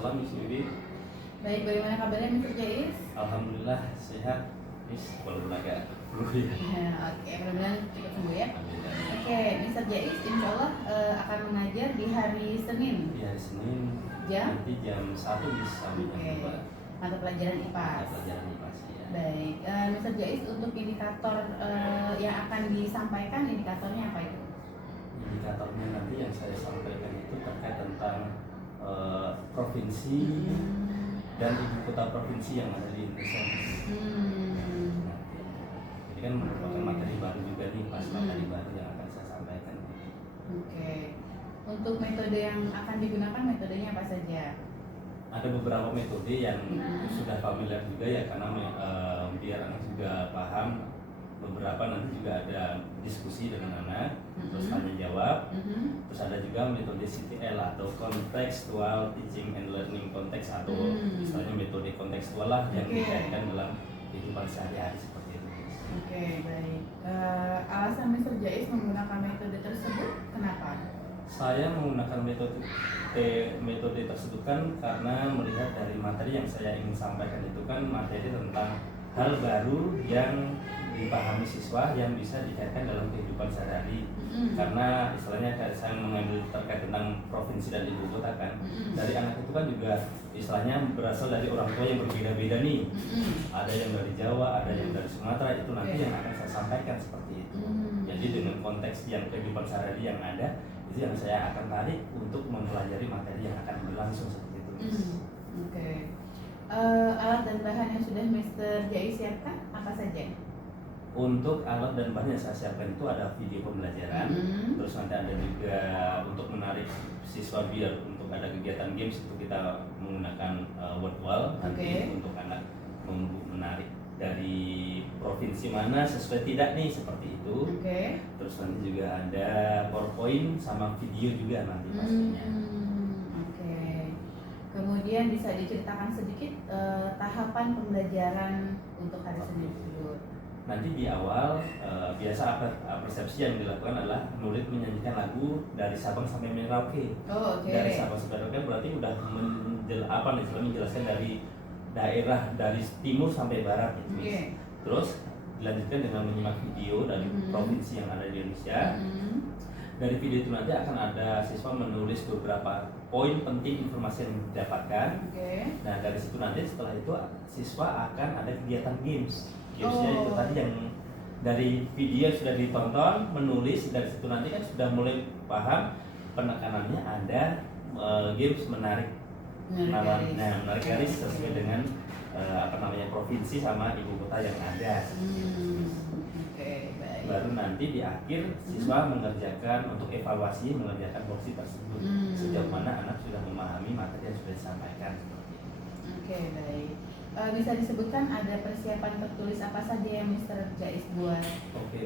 Waalaikumsalam Miss Bibi. Baik, bagaimana kabarnya Mr. Jais? Alhamdulillah sehat. Miss, walaupun agak flu ya. Oke, mudah-mudahan cepat sembuh ya. Alhamdulillah. Oke, Mr. Jais insya Allah akan mengajar di hari Senin Di hari Senin jam nanti jam 1 Miss sampai jam 2. mata pelajaran IPA. Pelajaran IPA ya. Baik, Mr. Jais untuk indikator yang akan disampaikan, indikatornya apa itu? Indikatornya nanti yang saya sampaikan itu terkait tentang provinsi dan ibu kota provinsi yang ada di Indonesia. Jadi kan merupakan materi baru juga nih, pas materi baru yang akan saya sampaikan. Oke. Untuk metode yang akan digunakan, metodenya apa saja? Ada beberapa metode yang sudah familiar juga ya, karena biar anak juga paham. Beberapa nanti juga ada diskusi dengan anak, terus tanya jawab, terus ada juga metode CTL atau Contextual Teaching and Learning Context, atau istilahnya metode kontekstual lah yang dikaitkan dalam kehidupan sehari-hari seperti itu. Oke, baik. Alasan Mr. Jais menggunakan metode tersebut kenapa? Saya menggunakan metode tersebut kan karena melihat dari materi yang saya ingin sampaikan itu kan materi tentang hal baru yang dipahami siswa yang bisa dikaitkan dalam kehidupan sehari-hari. Karena istilahnya saya mengambil terkait tentang provinsi dan ibu kota kan, dari anak itu kan juga istilahnya berasal dari orang tua yang berbeda-beda nih. Ada yang dari Jawa, ada yang dari Sumatera, itu nanti yang akan saya sampaikan seperti itu. Jadi dengan konteks yang kehidupan sehari-hari yang ada, itu yang saya akan tarik untuk mempelajari materi yang akan berlangsung seperti itu. Oke. Alat dan bahan yang sudah Mr. Jais siapkan apa saja? Untuk alat dan bahan yang saya siapkan itu ada video pembelajaran, terus nanti ada juga untuk menarik siswa biar untuk ada kegiatan games itu kita menggunakan word wall nanti untuk anak menarik dari provinsi mana sesuai tidak nih seperti itu. Terus nanti juga ada PowerPoint sama video juga nanti pastinya. Kemudian bisa diceritakan sedikit tahapan pembelajaran untuk hari Senin tersebut. Nanti di awal biasa persepsi yang dilakukan adalah murid menyanyikan lagu dari Sabang sampai Merauke. Dari Sabang sampai Merauke berarti udah menjelaskan dari daerah dari timur sampai barat gitu. Terus dilanjutkan dengan menyimak video dari provinsi yang ada di Indonesia. Dari video itu nanti akan ada siswa menulis beberapa poin penting informasi yang didapatkan. Nah dari situ nanti setelah itu siswa akan ada kegiatan games. Gamesnya itu tadi yang dari video yang sudah ditonton, menulis, dari situ nanti kan sudah mulai paham penekanannya ada games menarik garis sesuai dengan provinsi sama ibu kota yang ada. Baru nanti di akhir siswa mengerjakan untuk evaluasi mengerjakan porsi tersebut sejauh mana anak sudah memahami materi yang sudah disampaikan. Baik. Bisa disebutkan ada persiapan tertulis apa saja yang Mr. Jais buat?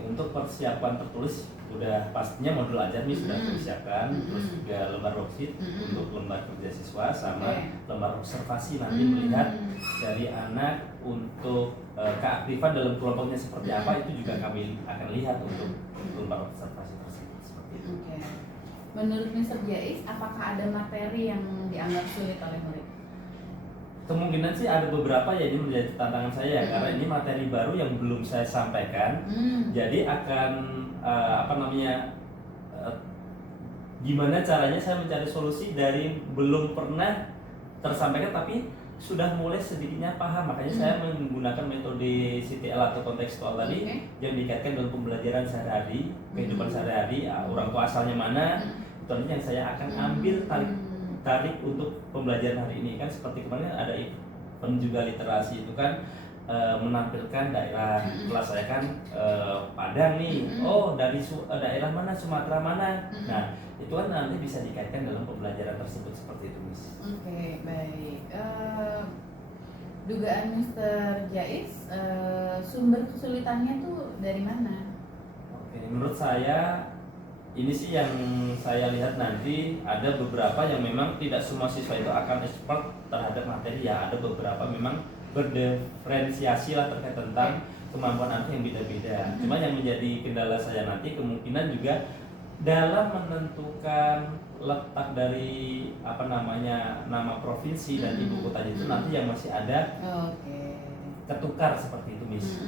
Untuk persiapan tertulis udah pastinya modul ajar nih sudah disiapkan, terus juga lembar worksheet untuk lembar kerja siswa sama lembar observasi nanti melihat dari anak untuk keaktifan dalam kelompoknya seperti apa, itu juga kami akan lihat untuk lembar observasi tersebut seperti itu. Menurut Mr. Jais, apakah ada materi yang dianggap sulit oleh murid? Kemungkinan sih ada beberapa ya, ini menjadi tantangan saya karena ini materi baru yang belum saya sampaikan. Jadi akan gimana caranya saya mencari solusi dari belum pernah tersampaikan tapi sudah mulai sedikitnya paham. Makanya saya menggunakan metode CTL atau kontekstual tadi yang dikaitkan dengan pembelajaran sehari-hari, kehidupan sehari-hari, orang tua asalnya mana, itu nanti yang saya akan ambil tarik untuk pembelajaran hari ini. Kan seperti kemarin ada event juga literasi itu kan menampilkan daerah kelas saya kan Padang nih, dari daerah mana, Sumatera mana. Nah itu kan nanti bisa dikaitkan dalam pembelajaran tersebut seperti itu, Miss. Baik. Dugaan Mr. Jais, sumber kesulitannya tuh dari mana? Menurut saya ini sih yang saya lihat nanti ada beberapa yang memang tidak semua siswa itu akan expert terhadap materi ya. Ada beberapa memang berdiferensiasi lah terkait tentang kemampuan anak yang beda-beda. Cuma yang menjadi kendala saya nanti kemungkinan juga dalam menentukan letak dari nama provinsi dan ibu kotanya itu nanti yang masih ada ketukar seperti itu, Miss.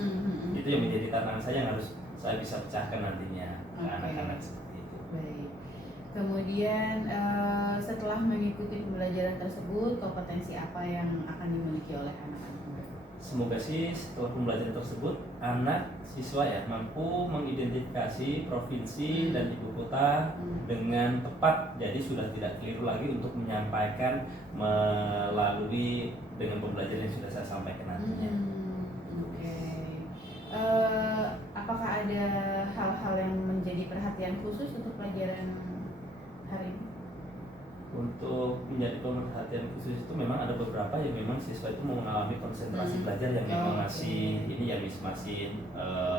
Itu yang menjadi tantangan saya yang harus saya bisa pecahkan nantinya ke anak-anak seperti itu. Baik. Kemudian setelah mengikuti pembelajaran tersebut, kompetensi apa yang akan dimiliki oleh anak-anak? Semoga sih setelah pembelajaran tersebut anak siswa ya mampu mengidentifikasi provinsi dan ibu kota dengan tepat, jadi sudah tidak keliru lagi untuk menyampaikan melalui dengan pembelajaran yang sudah saya sampaikan nantinya. Apakah ada hal-hal yang menjadi perhatian khusus untuk pelajaran hari ini? Untuk menjadi perhatian khusus itu memang ada beberapa yang memang siswa itu mengalami konsentrasi belajar yang memang masih ini ya masih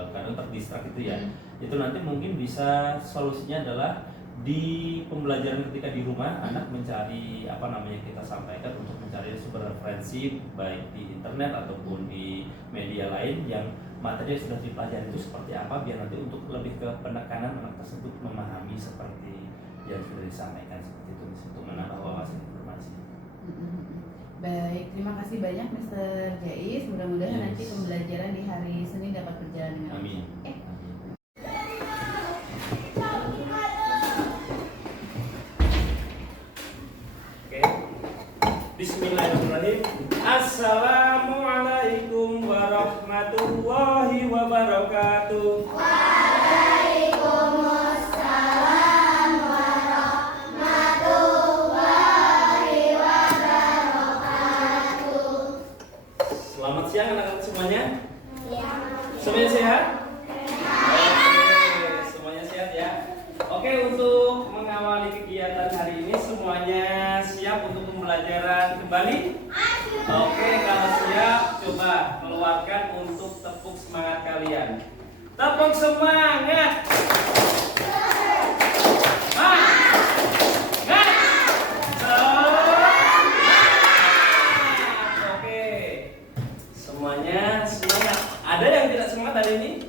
kadang terdistrak itu ya. Itu nanti mungkin bisa solusinya adalah di pembelajaran ketika di rumah anak mencari kita sampaikan untuk mencari sumber referensi baik di internet ataupun di media lain yang materi yang sudah dipelajari itu seperti apa, biar nanti untuk lebih ke penekanan anak tersebut memahami seperti yang sudah disampaikan seperti itu untuk menambah wawasan informasi. Baik, terima kasih banyak Mr. Jais. Mudah-mudahan nanti pembelajaran di hari Senin dapat berjalan dengan baik. Amin. Oke. Bismillahirrahmanirrahim. Assalamualaikum warahmatullahi wabarakatuh. Semuanya sehat? Oke, semuanya sehat ya. Oke, untuk mengawali kegiatan hari ini semuanya siap untuk pembelajaran kembali? Oke, kalau siap coba keluarkan untuk tepuk semangat kalian. Tepuk semangat. Ada yang tidak semangat hari ini?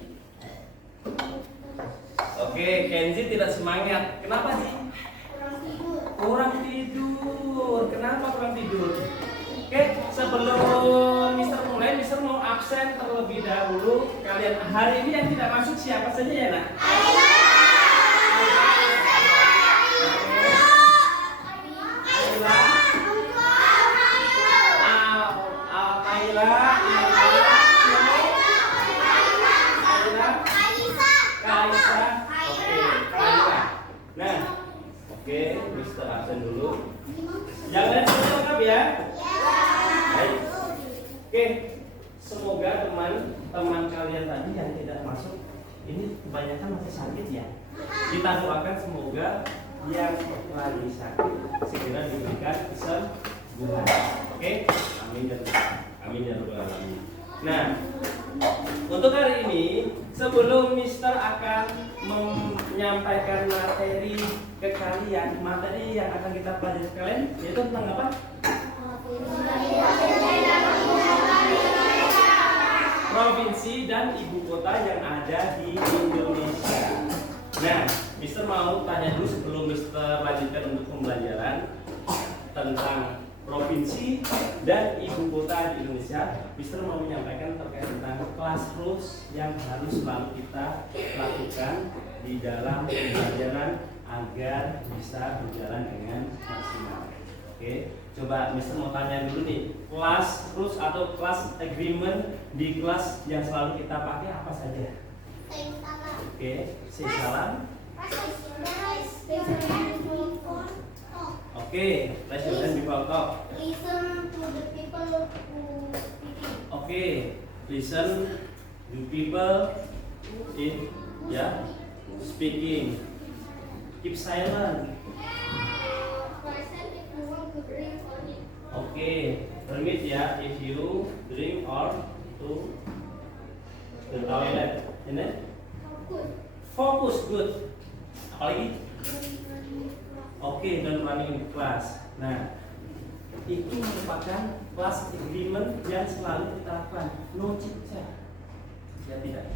Oke, Kenzi tidak semangat. Kenapa sih? Kurang tidur. Kenapa kurang tidur? Oke, sebelum Mister mulai, Mister mau absen terlebih dahulu. Kalian hari ini yang tidak masuk siapa saja ya, Nak? Oke, Mister absen dulu. Jangan semuanya lengkap ya. Baik. Oke, semoga teman-teman kalian tadi yang tidak masuk ini kebanyakan masih sakit ya. Kita doakan semoga yang lagi sakit segera diberikan kesembuhan. Oke, amin ya rabbal alamin. Nah, untuk hari ini sebelum Mister akan menyampaikan materi ke kalian, materi yang akan kita pelajari kalian yaitu tentang apa? Provinsi dan ibu kota yang ada di Indonesia. Nah, Mister mau tanya dulu sebelum Mister lanjutkan untuk pembelajaran tentang provinsi dan ibu kota di Indonesia. Mister mau menyampaikan terkait tentang kelas rules yang harus selalu kita lakukan di dalam pembelajaran agar bisa berjalan dengan maksimal. Oke, coba Mister mau tanya dulu nih, kelas rules atau kelas agreement di kelas yang selalu kita pakai apa saja? Oke, say salam. Okay, raise your hand before talk. Listen to the people who speaking. Okay, listen to people in speaking. Keep silent. Present if you want to drink or eat. Okay, permit ya if you drink or to the toilet. Ini? Fokus good. Apalagi? Oke, dan running in class. Nah, itu merupakan class agreement yang selalu kita lakukan. No chit-chat. Ya tidak.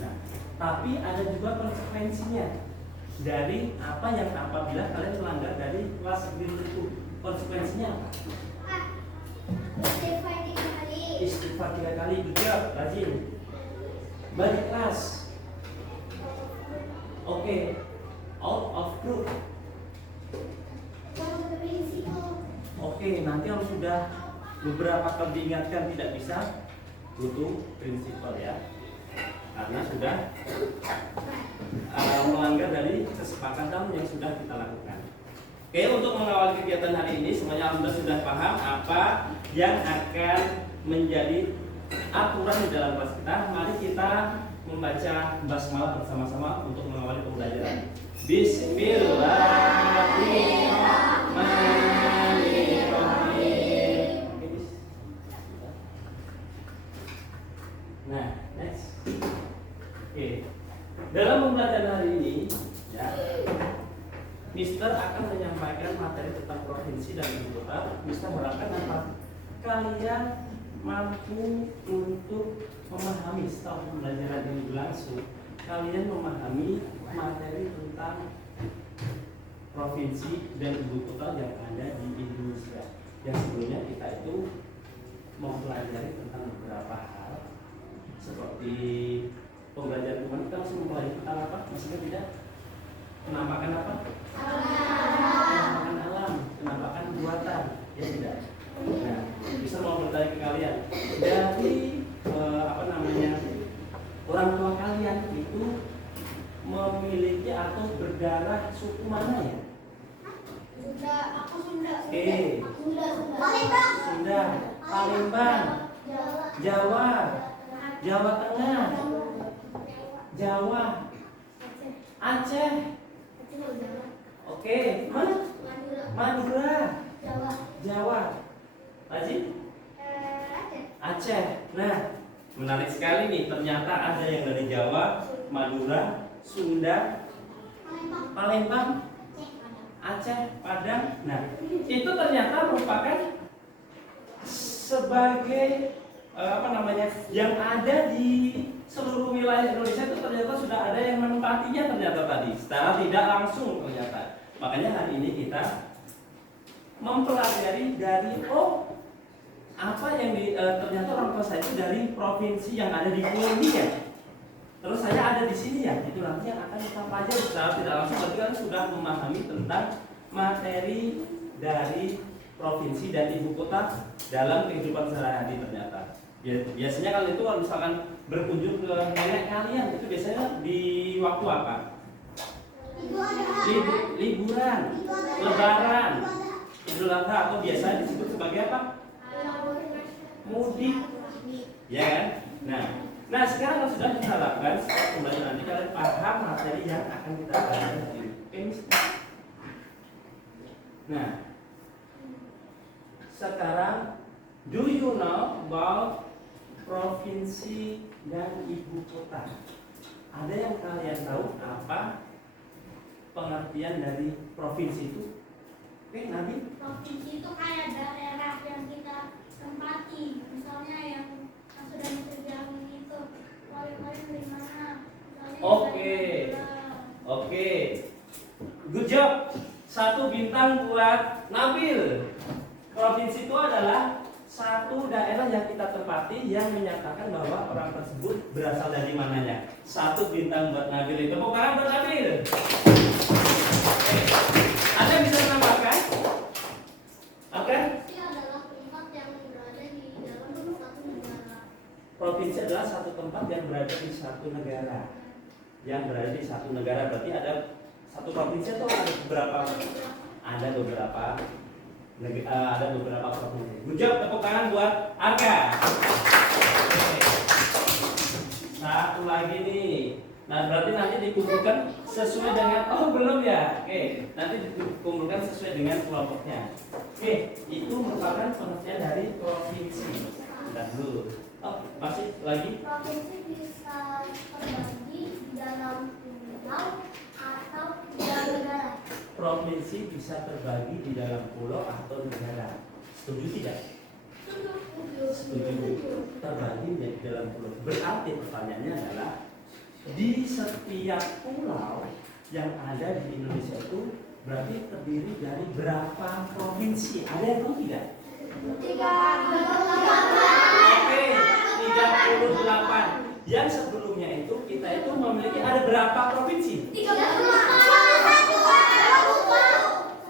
Nah, tapi ada juga konsekuensinya. dari apa yang apabila kalian melanggar dari kelas agreement itu. Konsekuensinya apa? Istighfar 3 kali, bijak, rajin. Balik kelas. Oke. Out of group. Oke, nanti kalau sudah beberapa kali diingatkan tidak bisa, butuh prinsipal ya. Karena sudah melanggar dari kesepakatan yang sudah kita lakukan. Oke, untuk mengawal kegiatan hari ini semuanya alhamdulillah sudah paham apa yang akan menjadi aturan di dalam kelas kita. Mari kita membaca basmalah bersama-sama untuk mengawali pembelajaran. Bismillahirrahmanirrahim. Nah, next. Oke. Dalam pembelajaran hari ini, ya, Mister akan menyampaikan materi tentang provinsi dan ibu kota. Mister harapkan apa? Kalian mampu untuk memahami setelah pembelajaran ini berlangsung, kalian memahami materi tentang provinsi dan ibu kota yang ada di Indonesia. Yang sebelumnya kita itu mempelajari tentang beberapa hal seperti pembelajaran kemarin kita masih mempelajari tentang apa? Maksudnya tidak? Penampakan apa? Penampakan alam, penampakan buatan, ya tidak? Nah, bisa mau bertanya ke kalian dari orang tua kalian itu memiliki atau berdarah suku mana ya? Sunda, aku Sunda. Oke. Palembang. Sunda, Palembang, Jawa, Jawa Tengah, Jawa, Aceh. Oke, mana? Madura, Jawa, Aceh. Aceh. Nah, menarik sekali nih. Ternyata ada yang dari Jawa, Madura, Sunda, Palembang, Aceh, Padang. Nah, itu ternyata merupakan sebagai yang ada di seluruh wilayah Indonesia itu ternyata sudah ada yang menempatinya ternyata tadi secara tidak langsung ternyata. Makanya hari ini kita mempelajari dari apa yang ternyata orang tua saya itu dari provinsi yang ada di pulau ini ya. Terus saya ada di sini ya. Itu nanti yang akan kita pelajari secara tidak langsung. Berarti kan sudah memahami tentang materi dari provinsi dan ibu kota dalam kehidupan sehari-hari ternyata. Biasanya kalian itu kalau misalkan berkunjung ke nenek kalian itu biasanya di waktu apa? Liburan, Lebaran, Idul Adha atau biasa disebut sebagai apa? Mudik, ya kan? Nah sekarang kalau sudah kita lakukan, kembali nanti kalian paham materi yang akan kita pelajari. Nah, sekarang do you know about provinsi dan ibu kota? Ada yang kalian tahu apa pengertian dari provinsi itu? Oke, Nabi? Provinsi itu kayak daerah yang kita tempati, misalnya yang sudah terjamin itu, wali-wali dari mana? Oke, good job. 1 bintang buat Nabil. Provinsi itu adalah satu daerah yang kita tempati yang menyatakan bahwa orang tersebut berasal dari mananya. 1 bintang buat Nabil. Tepuk tangan buat Nabil. Anda bisa menambahkan? Oke? Provinsi adalah satu tempat yang berada di satu negara. Yang berada di satu negara berarti ada satu provinsi atau ada beberapa? Ada beberapa provinsi. Good job, tepuk tangan buat Arka. Satu lagi nih. Nah berarti nanti dikumpulkan sesuai dengan belum ya? Oke, nanti dikumpulkan sesuai dengan kelompoknya. Oke, itu merupakan pengertian dari provinsi. Sudah dulu. Masih lagi? Provinsi bisa terbagi dalam pulau atau dalam negara. Provinsi bisa terbagi di dalam pulau atau negara. Setuju tidak? Setuju. Terbagi menjadi dalam pulau. Berarti pertanyaannya adalah di setiap pulau yang ada di Indonesia itu berarti terdiri dari berapa provinsi? Ada yang tahu tidak? 38. Yang sebelumnya itu kita itu memiliki ada berapa provinsi? 37.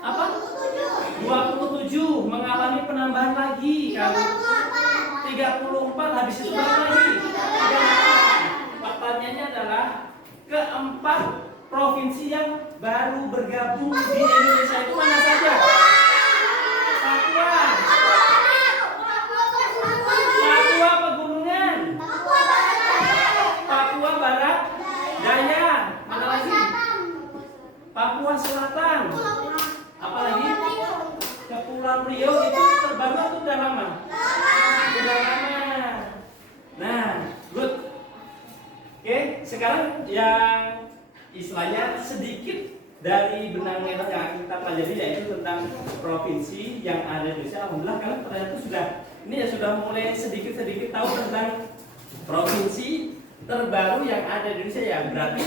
Apa? 27. Mengalami penambahan lagi. Kalau 34 habis itu berapa lagi? 38. Pertanyaannya adalah keempat provinsi yang baru bergabung di Indonesia itu mana saja? Papua. Papua Pegunungan. Papua Barat Daya. Mana lagi? Papua Selatan. Apa lagi? Kepulauan Riau itu terbaru atau udah lama? Udah lama. Nah, good. Oke, sekarang yang istilahnya sedikit dari benang merah yang kita pelajari yaitu tentang provinsi yang ada di Indonesia. Alhamdulillah kalian ternyata sudah mulai sedikit tahu tentang provinsi terbaru yang ada di Indonesia ya. Berarti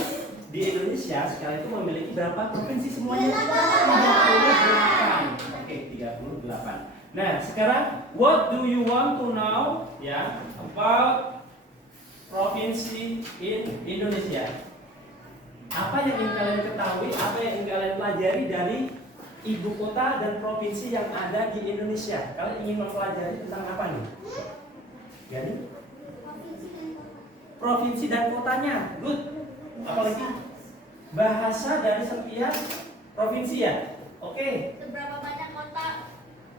di Indonesia sekarang itu memiliki berapa provinsi semuanya? 38. Oke, 38. Nah, sekarang what do you want to know ya about provinsi in Indonesia? Apa yang ingin kalian ketahui, apa yang ingin kalian pelajari dari ibu kota dan provinsi yang ada di Indonesia? Kalian ingin mempelajari tentang apa nih? Jadi provinsi dan kotanya, good. Apalagi bahasa dari setiap provinsi ya. Oke. Seberapa banyak kota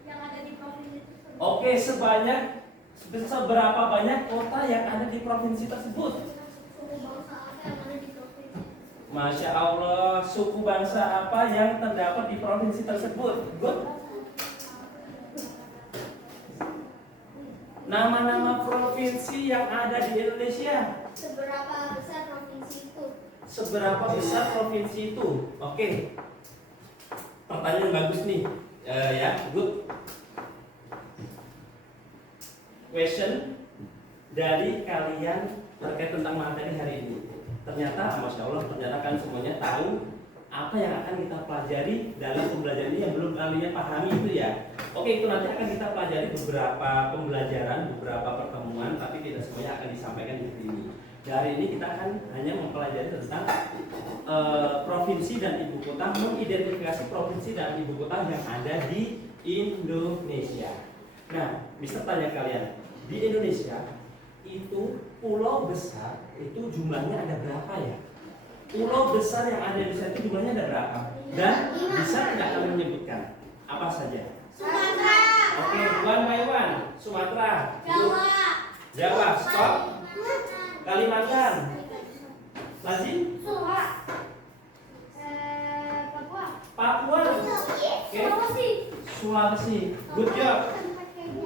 yang ada di provinsi tersebut? Oke, seberapa banyak kota yang ada di provinsi tersebut? Suku bangsa apa yang ada di provinsi? Masya Allah, suku bangsa apa yang terdapat di provinsi tersebut? Good. Nama-nama provinsi yang ada di Indonesia. Seberapa besar provinsi itu? Seberapa besar provinsi itu? Oke. Pertanyaan yang bagus nih. Ya, good. Question dari kalian terkait tentang materi hari ini. Ternyata, Masya Allah, ternyata kan semuanya tahu apa yang akan kita pelajari dalam pembelajaran ini yang belum kalian pahami itu ya. Oke, itu nanti akan kita pelajari beberapa pembelajaran, beberapa pertemuan, tapi tidak semuanya akan disampaikan di sini. Dari ini kita akan hanya mempelajari tentang provinsi dan ibu kota, mengidentifikasi provinsi dan ibu kota yang ada di Indonesia. Nah, bisa tanya kalian, di Indonesia itu pulau besar itu jumlahnya ada berapa ya? Pulau besar yang ada di Indonesia itu jumlahnya ada berapa? Dan bisa tidak kalian menyebutkan apa saja? Sumatera. Oke, one by one. Sumatera. Jawa. Jawa, stop. Kalimantan. Lagi? Papua. Papua. Oke. Sulawesi. Good job.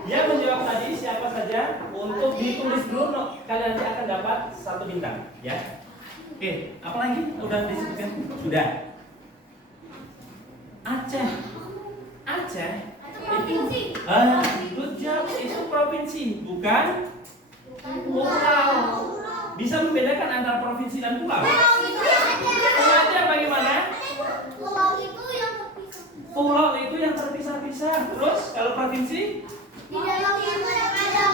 Dia menjawab tadi siapa saja untuk ditulis dulu. Kalian nanti akan dapat 1 bintang, ya. Oke, apa lagi? Udah disebutkan? Sudah. Aceh. Aceh. Provinsi. Good job. Itu provinsi, bukan pulau. Bisa membedakan antara provinsi dan pulau? Pulau itu yang bagaimana? Pulau itu yang terpisah. Pulau itu yang terpisah-pisah. Terus kalau provinsi? Di dalam itu yang ada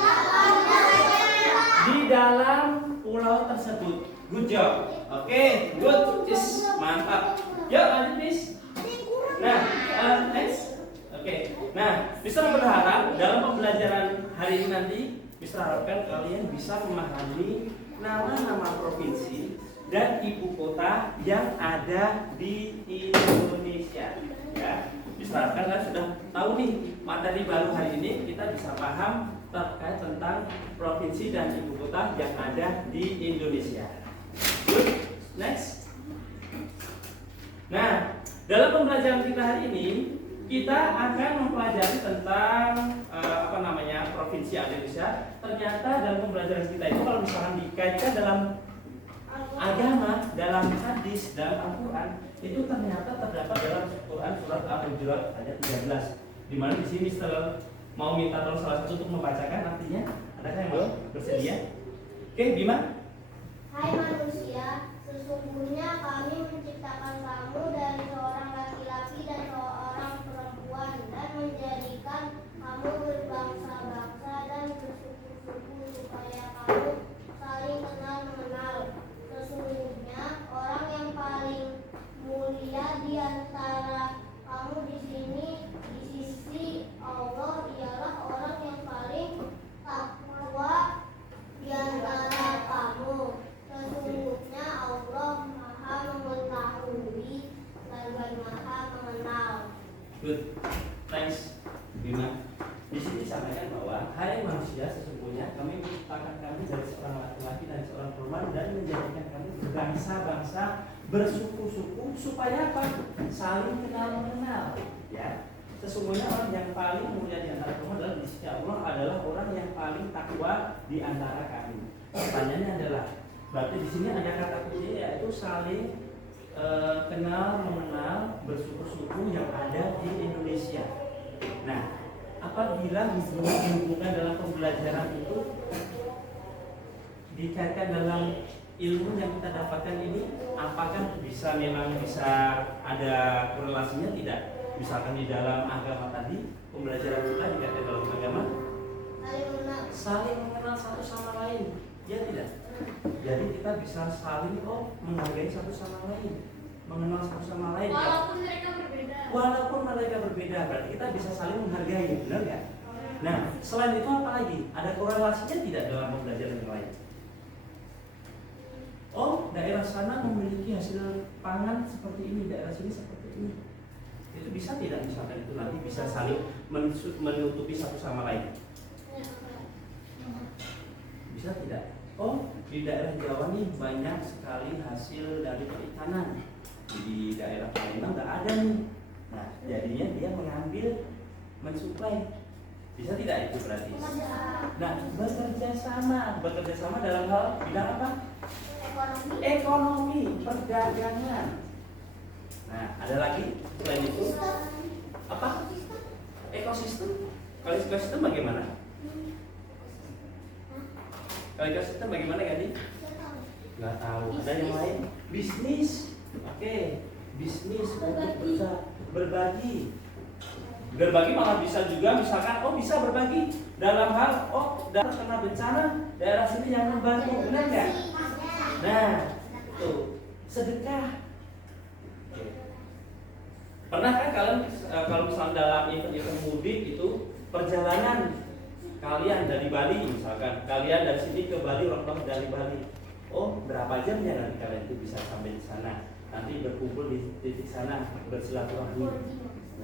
Di dalam pulau tersebut. Good job. Oke, good. Yes, mantap. Yuk lanjut, Miss. Nah, next. Oke. Nah, Mister berharap dalam pembelajaran hari ini nanti Mister harapkan kalian bisa memahami nama-nama provinsi dan ibu kota yang ada di Indonesia. Ya, Mister harapkan kalian sudah tahu nih materi baru hari ini kita bisa paham terkait tentang provinsi dan ibu kota yang ada di Indonesia. Good. Next. Nah, dalam pembelajaran kita hari ini kita akan mempelajari tentang provinsi Indonesia. Ternyata dalam pembelajaran kita itu kalau misalkan dikaitkan dalam agama, dalam hadis, dalam Al-Quran, itu ternyata terdapat dalam Quran surat Al-Hujurat ayat 13. Di mana di sini setelah mau minta tolong salah satu untuk membacakan artinya. Adakah yang mau bersedia? Oke, Bima. Hai manusia, Sesungguhnya kami menciptakan kamu dari seorang laki-laki dan seorang perempuan dan menjadikan kamu berbangsa-bangsa dan bersuku-suku supaya kamu saling kenal mengenal. Sesungguhnya orang yang paling mulia di antara kamu di sisi Allah ialah orang yang paling takwa di antara kamu. Sesungguhnya Allah Maha Mengetahui dan Maha Mengenal. Good, thanks Bima. Di sini disampaikan bahwa hai manusia, sesungguhnya kami menciptakan kamu dari seorang laki-laki dan seorang perempuan dan menjadikan kamu berbangsa-bangsa, bersuku-suku supaya apa? Saling kenal mengenal. Ya, sesungguhnya orang yang paling mulia di antara kamu adalah di sisi Allah adalah orang yang paling takwa di antara kami. Pertanyaannya adalah, berarti di sini ada kata kunci yaitu saling kenal mengenal bersuku-suku yang ada di Indonesia. Nah, apabila hubungan dalam pembelajaran itu dikaitkan dalam ilmu yang kita dapatkan ini, apakah memang bisa ada korelasinya? Tidak. Misalkan di dalam agama tadi, pembelajaran kita dikaitkan dalam agama saling mengenal satu sama lain, ya tidak? Jadi kita bisa saling menghargai satu sama lain, mengenal satu sama lain. Walaupun mereka berbeda. Walaupun mereka berbeda, berarti kita bisa saling menghargai, benar nggak? Nah, selain itu apa lagi? Ada korelasinya tidak dalam pembelajaran yang lain? Oh, daerah sana memiliki hasil pangan seperti ini, daerah sini seperti ini. Itu bisa tidak misalkan itu nanti bisa saling menutupi satu sama lain? Bisa tidak? Oh, di daerah Jawa nih banyak sekali hasil dari perikanan. Di daerah Palembang nggak ada nih. Nah, jadinya dia mengambil, mensuplai. Bisa tidak itu berarti? Nah, bekerja sama dalam hal bidang apa? Ekonomi, perdagangan. Nah, ada lagi selain itu apa? Ekosistem. Kalau ekosistem bagaimana? Kalau ekosistem bagaimana Gadi? Nggak tahu. Ada yang lain? Bisnis. Oke, bisnis untuk berbagi. Berbagi malah bisa juga misalkan bisa berbagi dalam hal daerah kena bencana, daerah sini yang membantu, benar nggak? Nah, tuh sedekah. Pernah kan kalian kalau misalnya dalam event mudik itu perjalanan kalian dari Bali misalkan, kalian dari sini ke Bali, orang dari Bali. Oh, berapa jamnya nanti kalian itu bisa sampai di sana? Nanti berkumpul di titik sana, bersilaturahmi.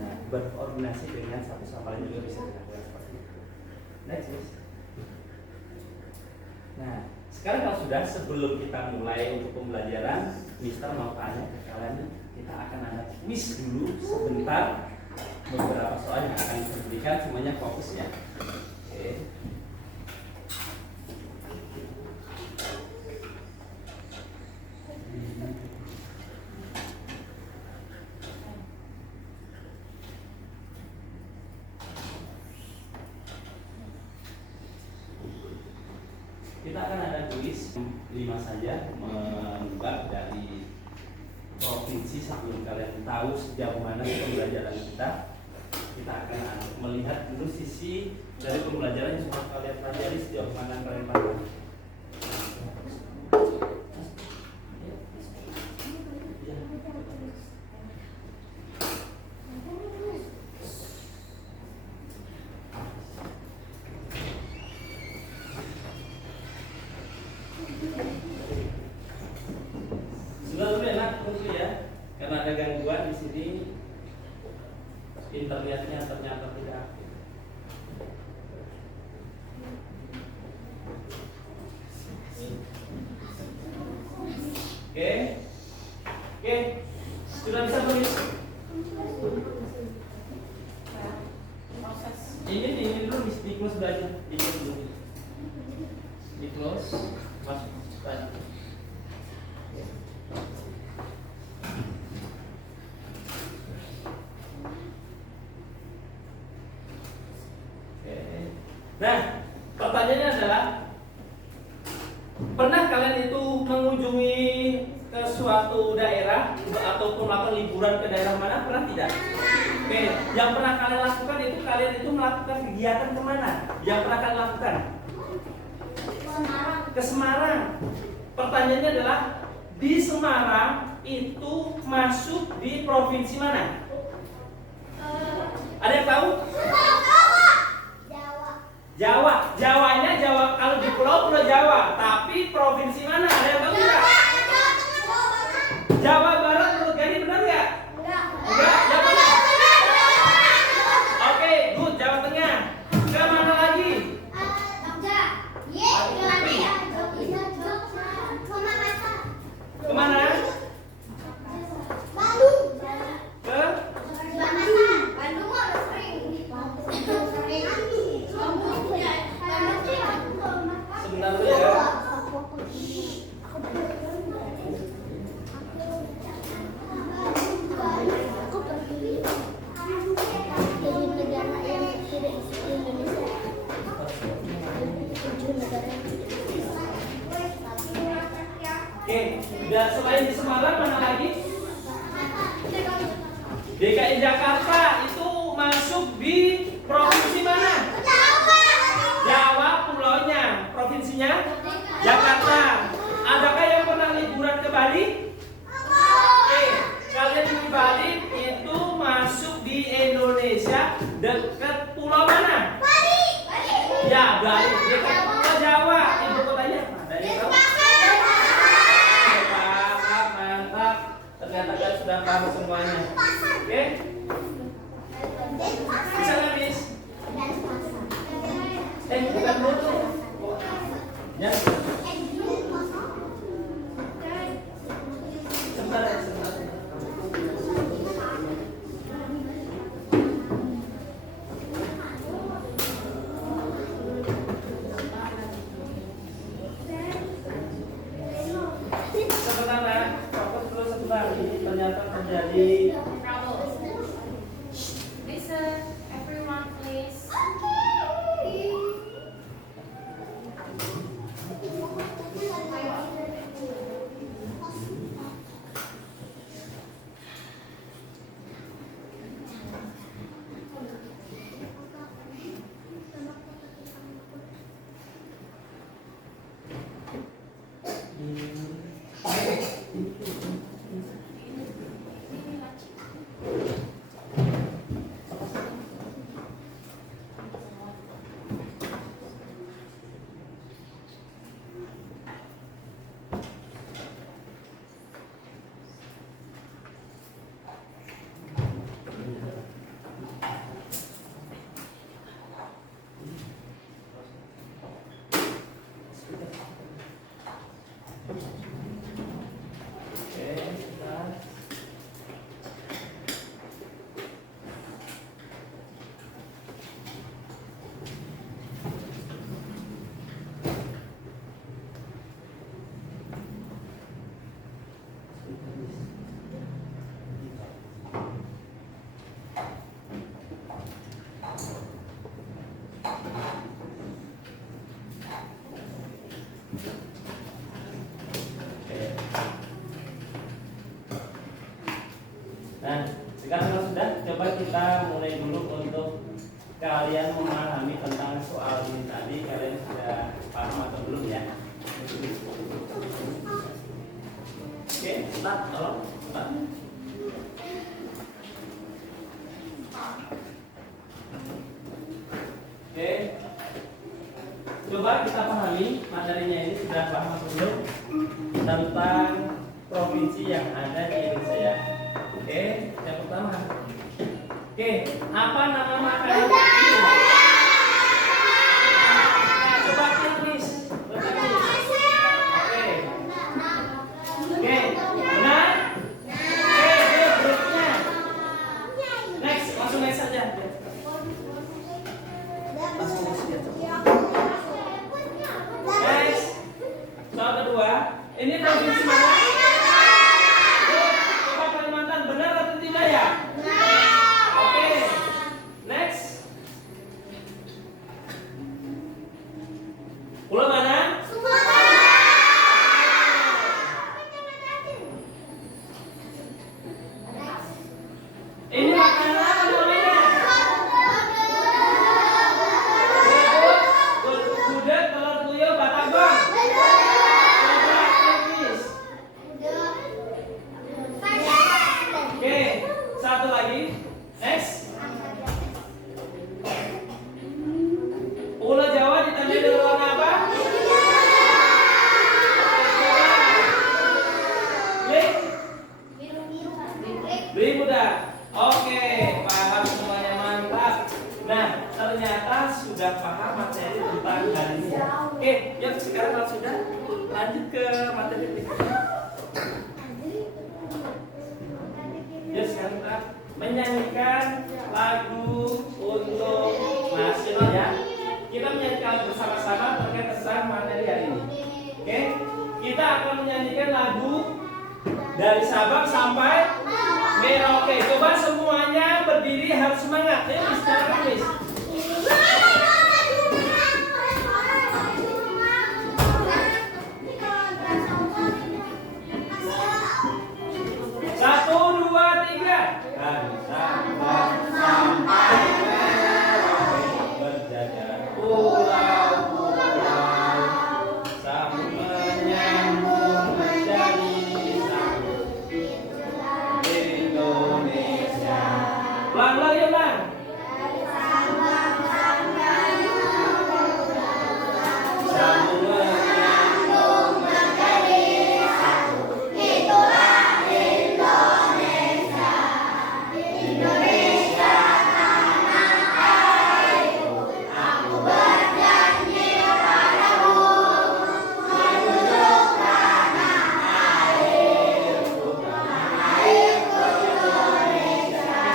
Nah, berkoordinasi dengan satu sama lain juga bisa dilakukan seperti itu. Next, please. Nah, sekarang kalau sudah sebelum kita mulai untuk pembelajaran, Mister mau tanya ke kalian, kita akan ada quiz dulu sebentar, beberapa soal yang akan kita berikan, semuanya fokus ya. Oke. Kita akan ada kuis 5 saja, menebak dari provinsi sebelum kalian tahu sejauh mana pembelajaran kita. Kita akan melihat dulu sisi dari pembelajaran yang sudah kalian pelajari sejauh mana kalian paham. Sudah lebih enak tentu ya, karena ada gangguan di sini. Internetnya ternyata tidak aktif. Oke, sudah bisa tulis. Ini dulu di close belajar, di close dulu, di close masuk tadi. Nah, pertanyaannya adalah, pernah kalian itu mengunjungi ke ataupun melakukan liburan ke daerah mana? Pernah tidak? Oke, yang pernah kalian lakukan itu kalian itu melakukan kegiatan kemana? Yang pernah kalian lakukan? Ke Semarang. Pertanyaannya adalah di Semarang itu masuk di provinsi mana? Ada yang tahu? Jawa. Jawanya Jawa. Kalau di Pulau Jawa. Tapi provinsi mana? Ada yang tahu tidak? Jawa Barat menurut Gani benar nggak? Enggak. Yang benar. Oke, good. Jawa Tengah. Ke mana lagi? Kemana? Ke? Sebentar dulu ya. Oke, dan selain di Semarang mana lagi? DKI Jakarta itu masuk di provinsi mana? Jawa pulaunya, provinsinya Jakarta. Adakah yang pernah liburan ke Bali? Oke, kalian di Bali itu masuk di Indonesia dekat pulau mana? Bali. Ya, Bali. Dekat pulau Jawa. Ibu kotanya mana? Ada yang tahu? Mantap. Ternyata kan sudah paham semuanya. Oke? Bisa nggak, Miss? Bukan dulu. Ya. Sebentar. Sebentar ya. Fokus dulu sebentar. Ini ternyata terjadi. Listen, everyone please. Nah, sekarang kalau sudah, coba kita mulai dulu untuk kalian memahami tentang soal ini tadi. Kalian sudah paham atau belum ya? Oke, start, tolong, start. Oke, coba kita pahami materinya ini sudah paham atau belum tentang provinsi yang ada di Indonesia ya. Oke, yang pertama. Oke, apa nama makanan itu? Nah, coba tulis. Oke, benar? Oke, berikutnya. Next, langsung next saja. Next, soal kedua. Ini provinsi mana? Benar atau tidak ya? Oke. Next. Nah, ternyata sudah paham materi tentang hari ini ya. Oke, yuk sekarang kalau sudah lanjut ke materi berikutnya. Yuk sekarang kita menyanyikan lagu untuk nasional ya. Kita menyanyikan bersama-sama terkait tentang materi hari ini. Oke, kita akan menyanyikan lagu dari Sabang sampai Merauke. Coba semuanya berdiri, harus semangat. Ayo sekarang Miss. Satu, dua, tiga. Dari Sabang sampai Merauke berjajar pulau-pulau, sambung menyambung menjadi satu Indonesia. Pelan-pelan ya Bang. Sambung menyambung menjadi satu, itulah Indonesia. Indonesia tanah airku, aku berjanji padamu, menunjuk tanah airku, Indonesia.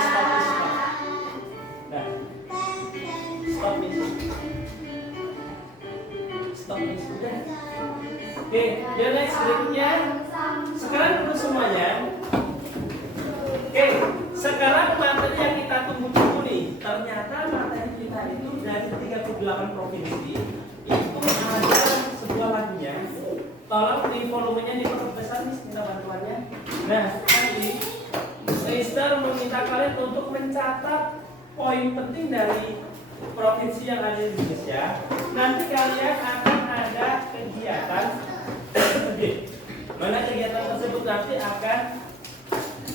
Stop, Miss. Udah. Oke, yang next berikutnya. Sekarang dulu semuanya. Oke, sekarang materi yang kita tunggu-tunggu nih. Ternyata materi kita itu dari 38 provinsi itu ada sebuah lagunya. Tolong di volumenya diperbesar nih, minta bantuannya. Nah, nanti Mister meminta kalian untuk mencatat poin penting dari provinsi yang ada di Indonesia. Nanti kalian akan ada kegiatan mana kegiatan tersebut nanti akan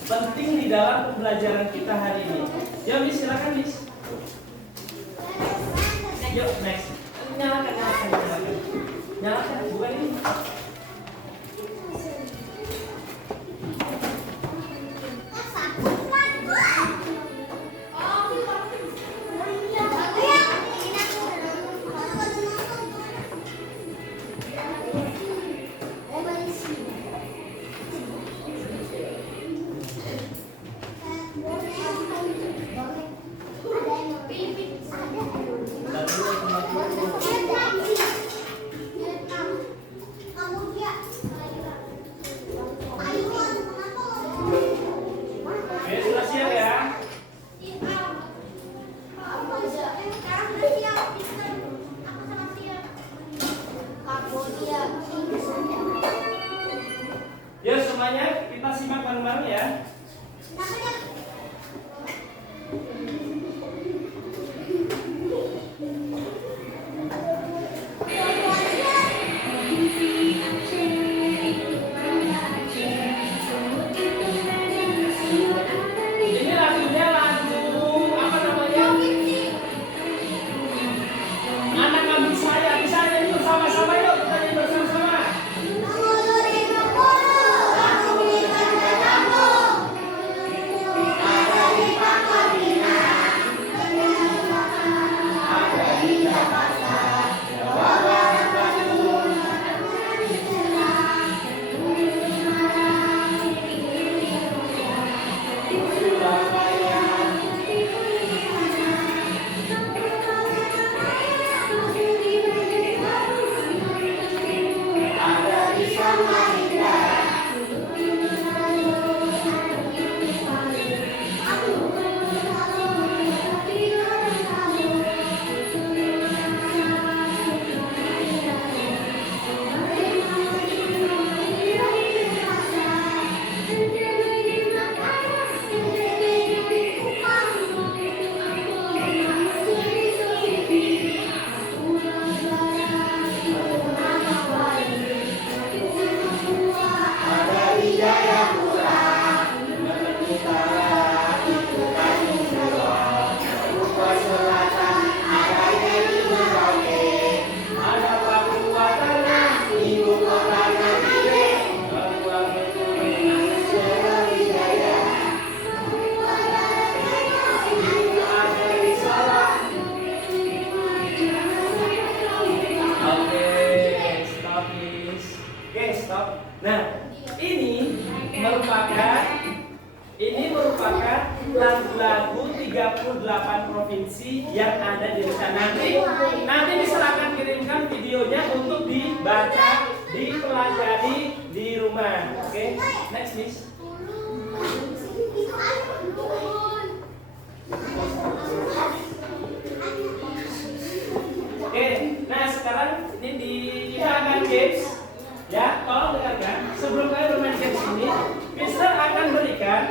penting di dalam pembelajaran kita hari ini. Ya Miss, silakan Miss. Yuk next. Nyalakan, bukan ini. Oke, sudah siap ya? Yuk semuanya kita simak bareng-bareng ya. Ini lagunya lagu apa namanya? Anak kambing saya. Bisa nyanyi bersama-sama yuk, kita nyanyi bersama-sama. dituliskan. Nanti Mister akan kirimkan videonya untuk dibaca, dipelajari di rumah. Oke, next Miss. Oke, nah sekarang ini kita akan games. Ya, tolong dengarkan. Sebelum kalian bermain games ini, Mister akan berikan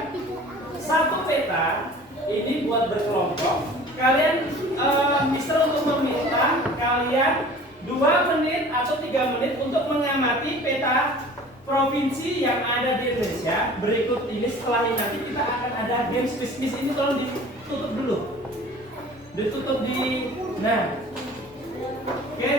satu peta ini buat berkelompok. Kalian, Mister untuk meminta kalian 2 menit atau 3 menit untuk mengamati peta provinsi yang ada di Indonesia. Berikut ini setelah ini nanti kita akan ada games quiz. Ini tolong ditutup dulu. Ditutup di, nah, oke.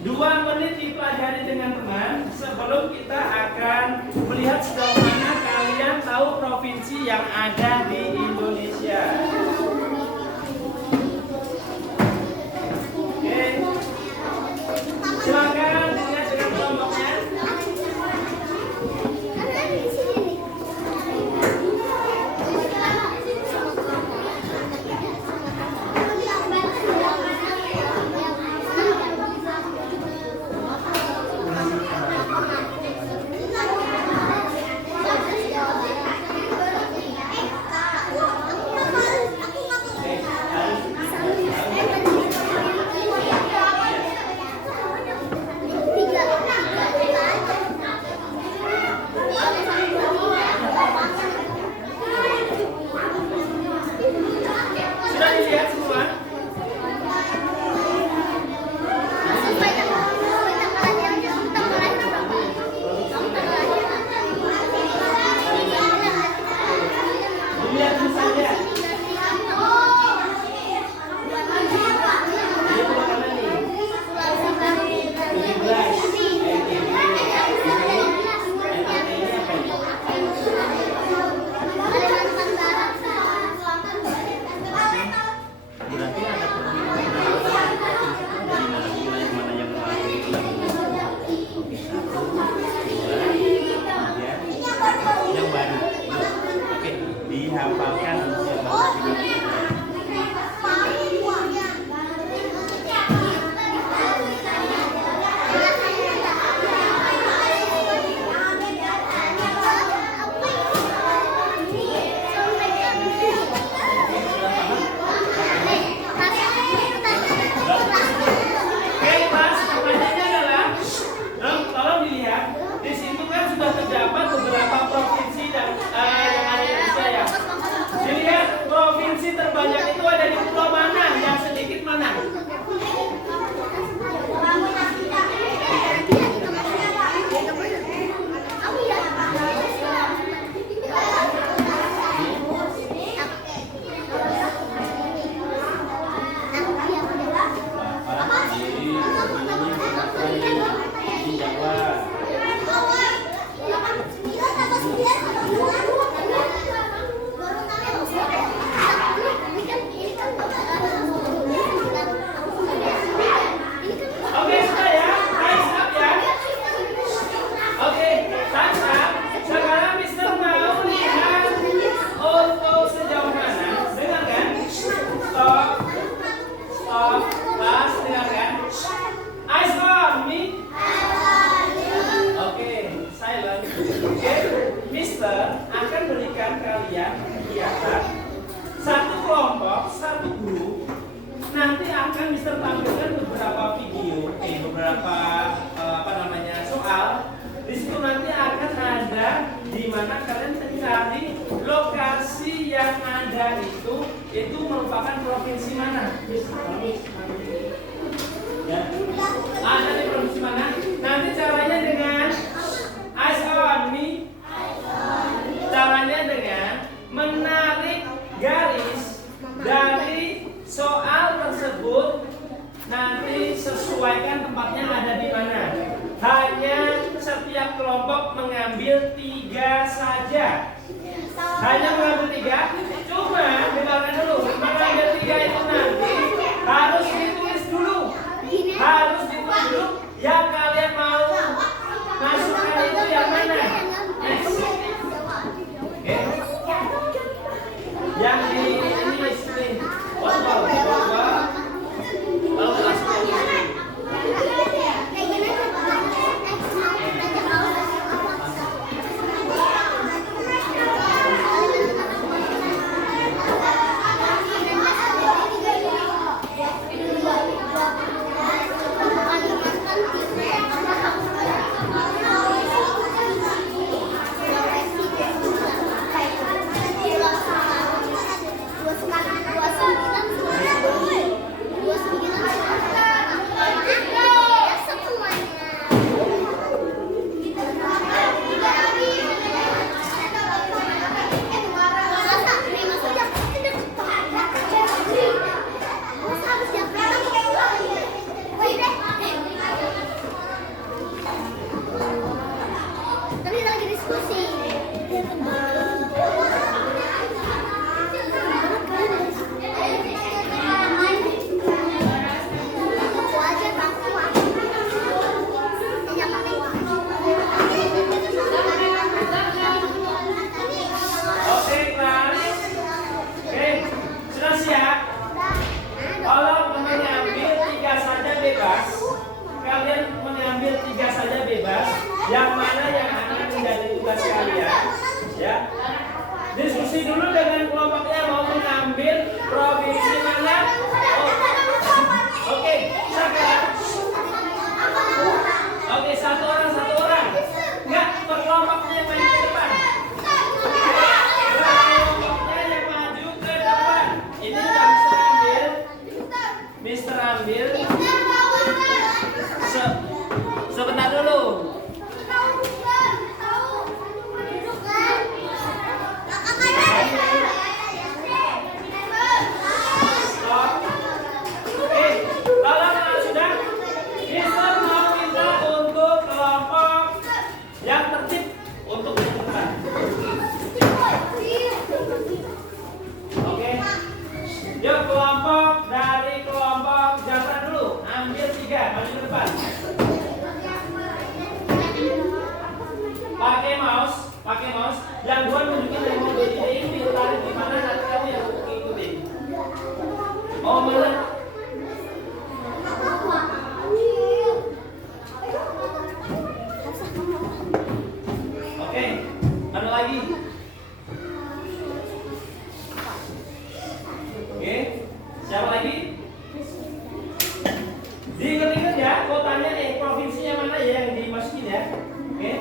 2 menit dipelajari dengan teman sebelum kita akan melihat sejauh mana kalian tahu provinsi yang ada di Indonesia. Oke, silakan dilihat dengan kelompoknya. Sudah dilihat semua? Dilihat dulu saja. Ini pulau mana nih? 17. Berarti ada mana yang yang baru. Oke, dihafalkan yang baru. Tolong dilihat, di situ kan sudah terdapat beberapa provinsi dan yang ada di Indonesia ya. Dilihat provinsi terbanyak itu ada di pulau mana, yang sedikit mana? Oke, sudah ya. Time's up ya. Oke, time's up. Sekarang Mister mau lihat untuk sejauh mana. Dengarkan. Stop. Stop. Pas, dengarkan. Eyes on me. Oke, silent. Oke, Mister akan berikan kalian kegiatan satu kelompok, satu grup. Nanti akan Mister tampilkan beberapa video, beberapa soal. Di situ nanti akan ada di mana kalian mencari lokasi yang ada itu merupakan provinsi mana? Ya. Ada di provinsi mana? Nanti caranya dengan eyes on me. Caranya dengan menarik garis dari soal tersebut, nanti sesuaikan tempatnya ada di mana. Hanya setiap kelompok mengambil 3 saja. Hanya mengambil 3. Cuma dengarkan dulu, mengambil 3 itu nanti harus ditulis dulu. Harus ditulis dulu. Yang kalian mau masukkan itu yang mana? Next. Oke. Yang di ini. What? Mister ambil. Sebentar dulu. Pakai mouse, yang gua nunjukin remote DJI ini ditarik di mana, nanti kamu yang ikutin. Oh mana? Oke, mana lagi? Oke, siapa lagi? Diingat-ingat ya, kotanya provinsinya mana ya yang dimasukin ya. Oke.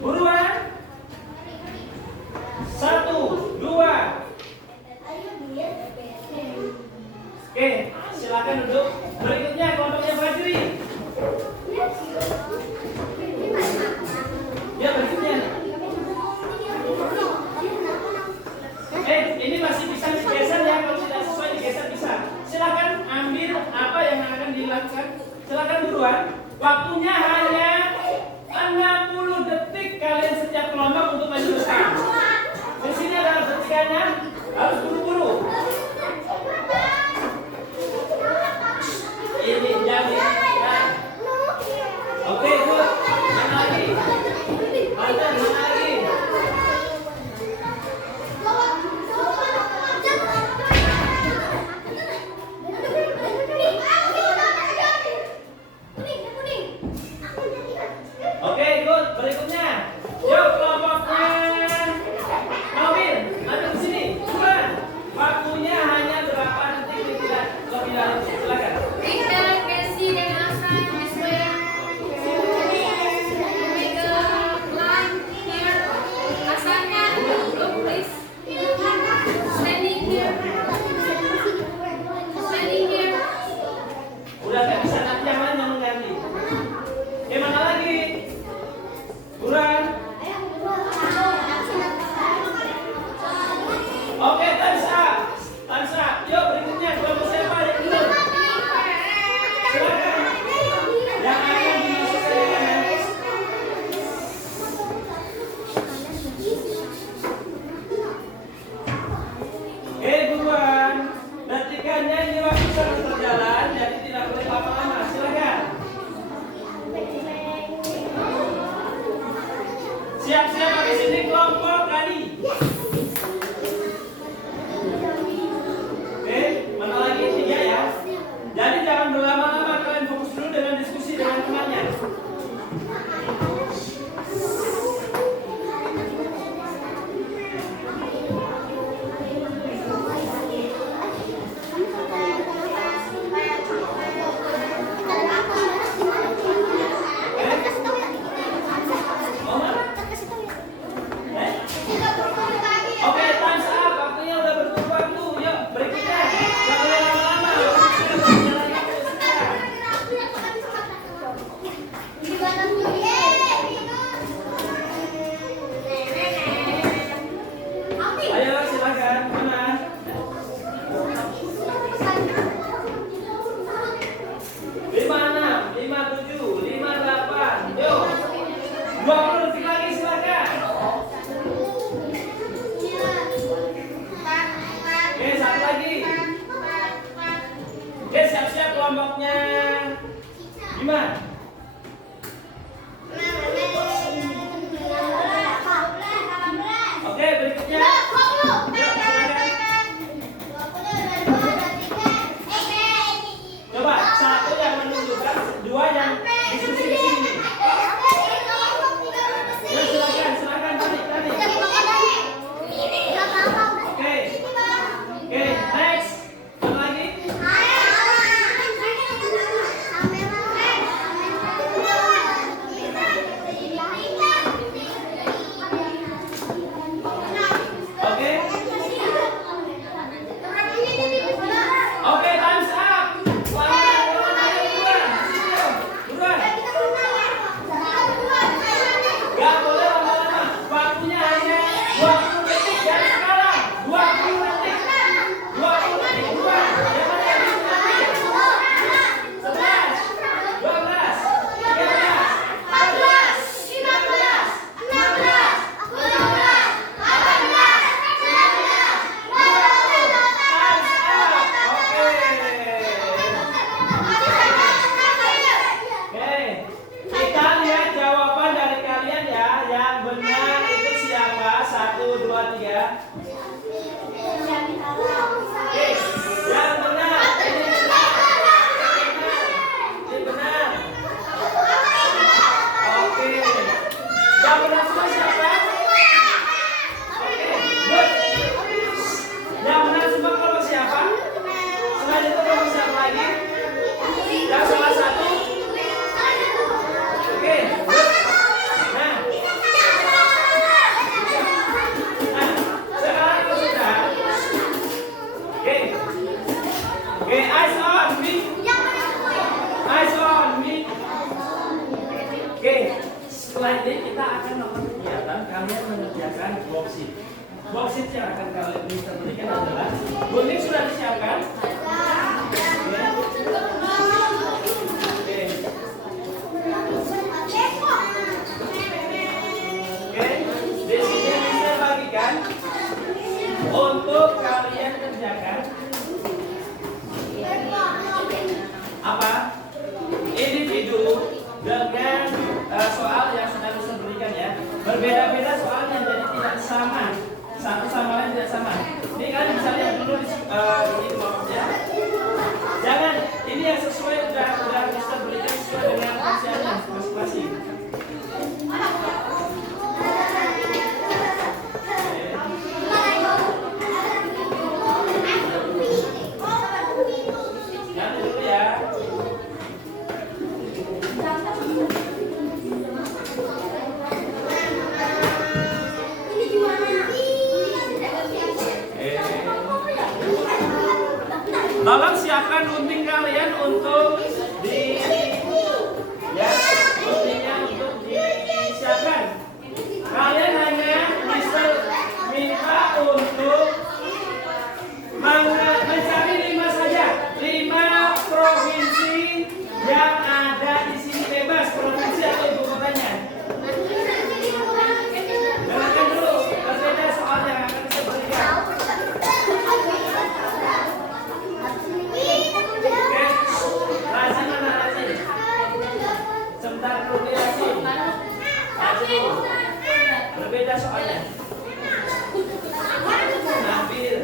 Buruan. 1, 2. Oke, silakan duduk. Berikutnya kelompoknya Fajri. Ya, berikutnya. Ini masih bisa digeser ya, kalau tidak sesuai digeser bisa. Silakan ambil apa yang akan dilakukan. Silakan buruan. Waktunya hanya 60 detik kalian setiap kelompok untuk maju depan. Di sini ada detikannya, harus buru-buru. Ini jadi. Nah. Oke, good. Mana lagi? Mana lagi? Oke, good. Berikutnya. Yuk kelompoknya. Mobil, maju ke sini. Buruan. Waktunya hanya berapa detik, tidak lebih dari itu. Silakan. Rachel, Casey, dan Asra, this way. Make a line here. Asana, look please. Standing here. Standing here. Udah nggak bisa, nanti yang lain yang mengganti. Oke, mana lagi? Buruan. Oke, time's up. Time's up. Yuk berikutnya kelompok siapa yang dulu? Silakan. Yang akan dimasukkan di mana? Oke, buruan. Detikannya ini waktu sedang berjalan, jadi tidak boleh lama-lama. Silakan. Siap-siap di sini kelompok tadi. Oke, mana lagi? 3 ya. Jadi jangan berlama-lama, kalian fokus dulu dengan diskusi dengan temannya. Mau mana? Oke, time's up. Waktunya udah berwaktu. Yuk, berikutnya. Jangan boleh lama-lama. Ayo, silakan. Mana? Lima 6, 5 7, 5 8. Yuk. 20 detik lagi, silakan. Oke, satu lagi. Oke, siap-siap kelompoknya. 5. Oke, berikutnya. Yuk, silakan. Coba, 1 yang menunjukkan, 2 yang diskusi di sini. Yuk, silakan, tarik. Oke. Oke, next. Satu lagi. Sudah salah satu. Oke. Nah, sekarang kalau sudah. Oke. Oke, eyes on me. Eyes on me. Oke, setelah ini kita akan melakukan kegiatan kalian mengerjakan worksheet. Worksheet yang akan kalian berikan adalah gunting sudah disiapkan. Oke, di sini bisa bagikan untuk kalian kerjakan apa? Individu dengan soal yang sudah bisa berikan ya. Berbeda-beda soalnya jadi tidak sama. Satu sama lain tidak sama. Ini kalian bisa lihat dulu di ya. Jangan ini yang sesuai sudah bisa berikan sesuai dengan usianya masing-masing. Jangan dulu ya. Tolong siapkan gunting kalian untuk di ya, guntingnya untuk disiapkan. Kalian hanya bisa minta untuk mencari 5 saja, 5 provinsi yang ada di sini bebas provinsi atau ibu kotanya. Dengarkan dulu, berbeda soal yang akan saya berikan. Rajin mana Rajin? Sebentar dulu Rajin. Rajin. Berbeda soalnya. Nabil.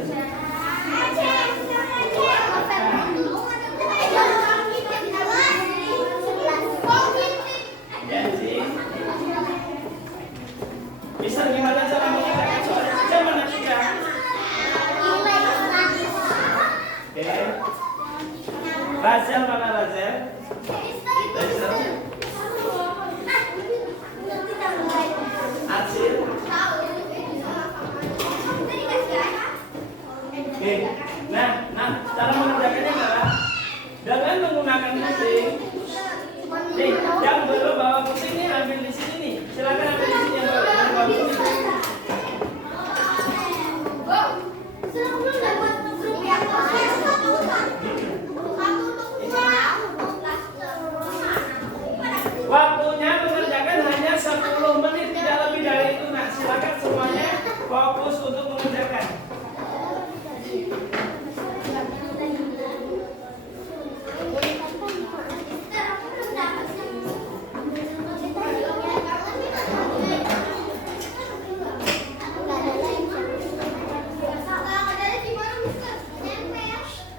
Yanti. Bisa gimana cara mengerjakan soalnya? Bisa mana juga? Oke. Razel mana Razel? Acil. Oke. Nah, cara mengerjakannya adalah dengan menggunakan gunting. Nih, yang baru bawa gunting nih ambil di sini nih. Silakan ambil di sini yang bawa gunting. Waktunya mengerjakan hanya 10 menit, tidak lebih dari itu. Nah, silakan semuanya fokus untuk mengerjakan.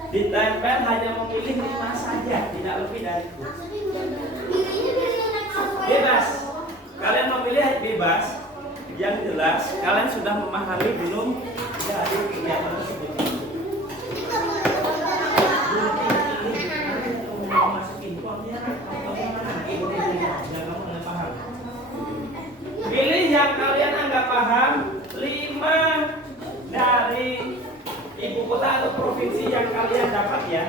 Ditempel hanya memilih 5 saja, tidak lebih dari itu. Bebas. Kalian memilih bebas. Yang jelas kalian sudah memahami belum dari kegiatan tersebut. Pilih yang kalian anggap paham. 5 dari ibu kota atau provinsi yang kalian dapat ya.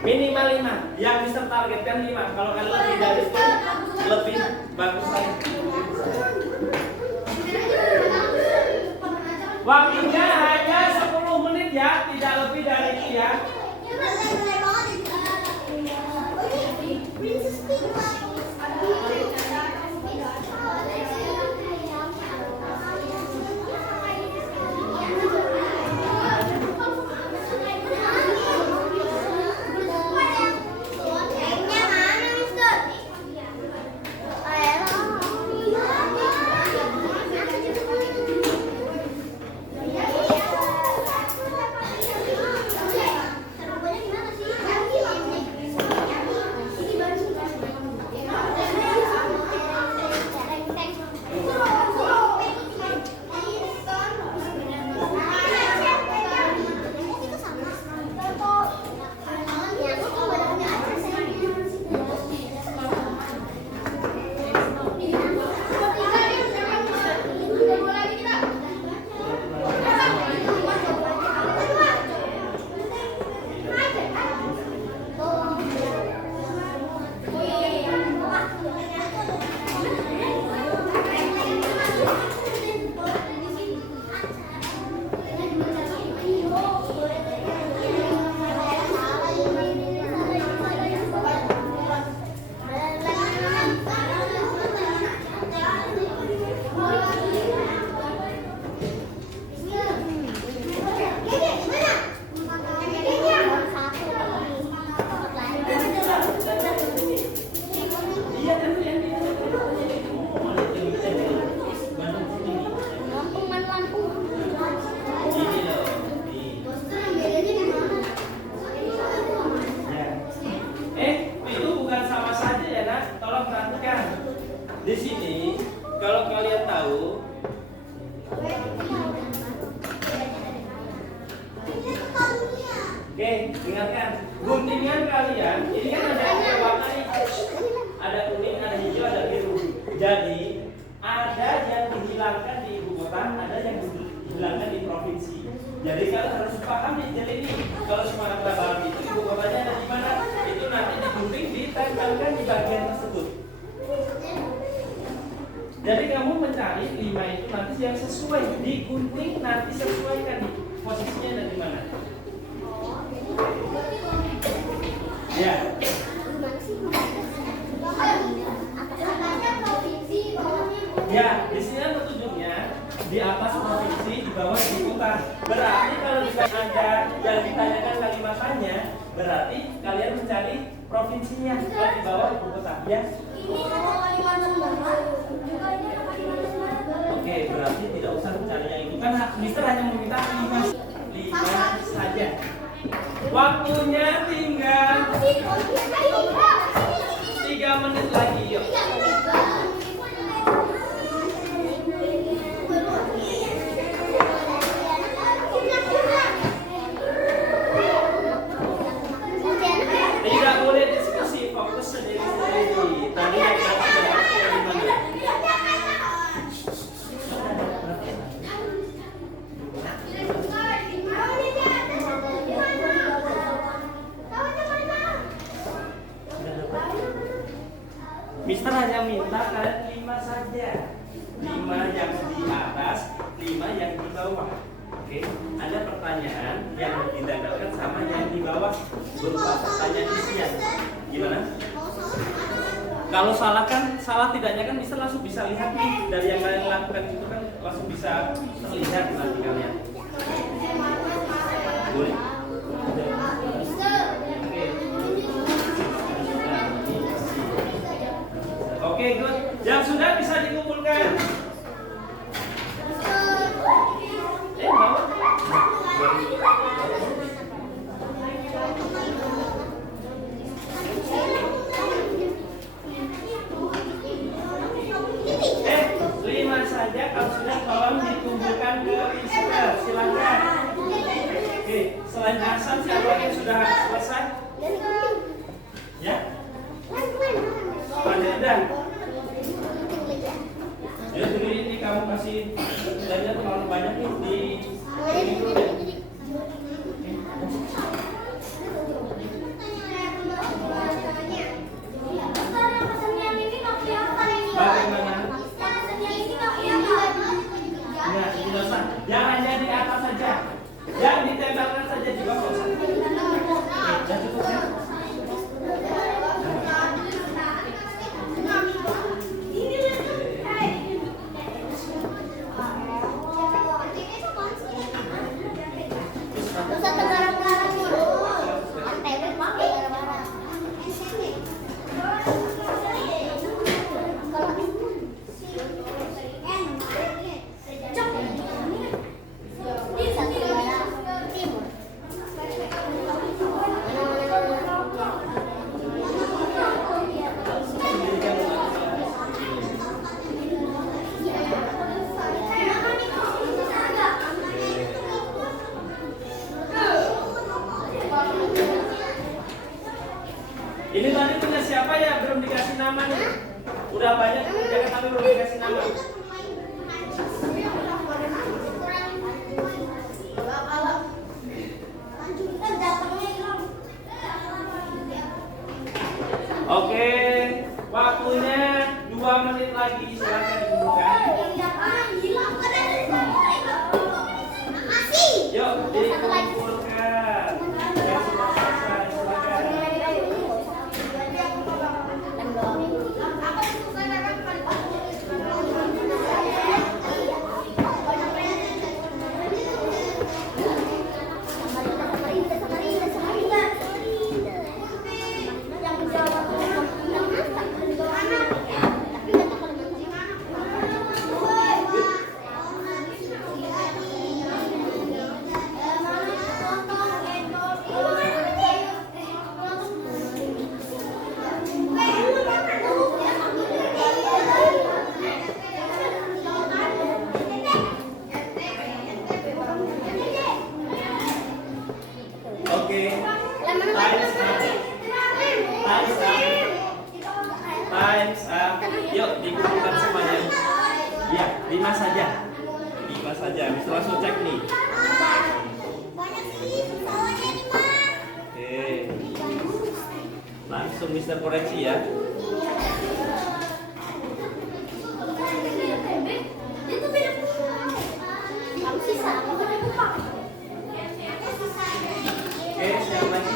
Minimal 5, yang bisa targetkan 5. Kalau kalian lebih dari itu, lebih bagus lagi. Waktunya hanya 10 menit ya, tidak lebih dari itu ya. Oke, dengarkan. Guntingan kalian, ini kan ada tiga warna nih. Ada kuning, ada hijau, ada biru. Jadi ada yang dihilangkan di ibu kota, ada yang dihilangkan di provinsi. Jadi kalian harus paham nih, jadi ini kalau Sumatera Barat itu ibu kotanya ada di mana? Itu nanti digunting, ditempelkan di bagian tersebut. Jadi kamu mencari 5 itu nanti yang sesuai, digunting nanti sesuaikan nih posisinya ada di mana. Ya. Ya, di sini ada petunjuknya di atas provinsi, di bawah di kota. Berarti kalau ada yang ditanyakan Kalimantannya, berarti kalian mencari provinsinya kalau di bawah ibu kota. Ya. Oke, berarti tidak usah mencari yang itu kan Mister hanya meminta 5 saja. Waktunya tinggal 3 menit lagi, yuk. Tidak boleh diskusi, fokus sendiri-sendiri. Tadi yang Mister hanya minta kalian 5 saja, 5 yang di atas, 5 yang di bawah. Oke, ada pertanyaan yang didandalkan sama yang di bawah berupa pertanyaan isian. Gimana? Kalau salah kan, salah tidaknya kan Mister langsung bisa lihat nih dari yang kalian lakukan itu kan langsung bisa terlihat nanti kalian. Boleh? Oke, good. Yang sudah bisa dikumpulkan. Bawa. Lima saja kalau sudah tolong dikumpulkan ke Mister. Silakan. Oke, selain Hasan siapa yang sudah selesai? Ya. Panjang. Ya, jadi ini kamu kasih daya terlalu banyak nih di ini. Bagaimana? Ya, tidak usah. Yang hanya di atas saja. Yang ditempelkan saja di bawah. Ya, cukup ya. Ini tadi punya siapa ya belum dikasih nama nih? Udah banyak jangan tapi belum dikasih nama. Oke, waktunya 2 menit lagi, silakan dibuka. Yuk, dikumpulkan. Yang sudah selesai, silakan. saja. 5 saja. Mister langsung cek nih. Banyak sih, soalnya 5. Oke. Langsung Mister koreksi ya. Itu beda. Kamu sisa, aku beda lupa. Oke, siapa lagi?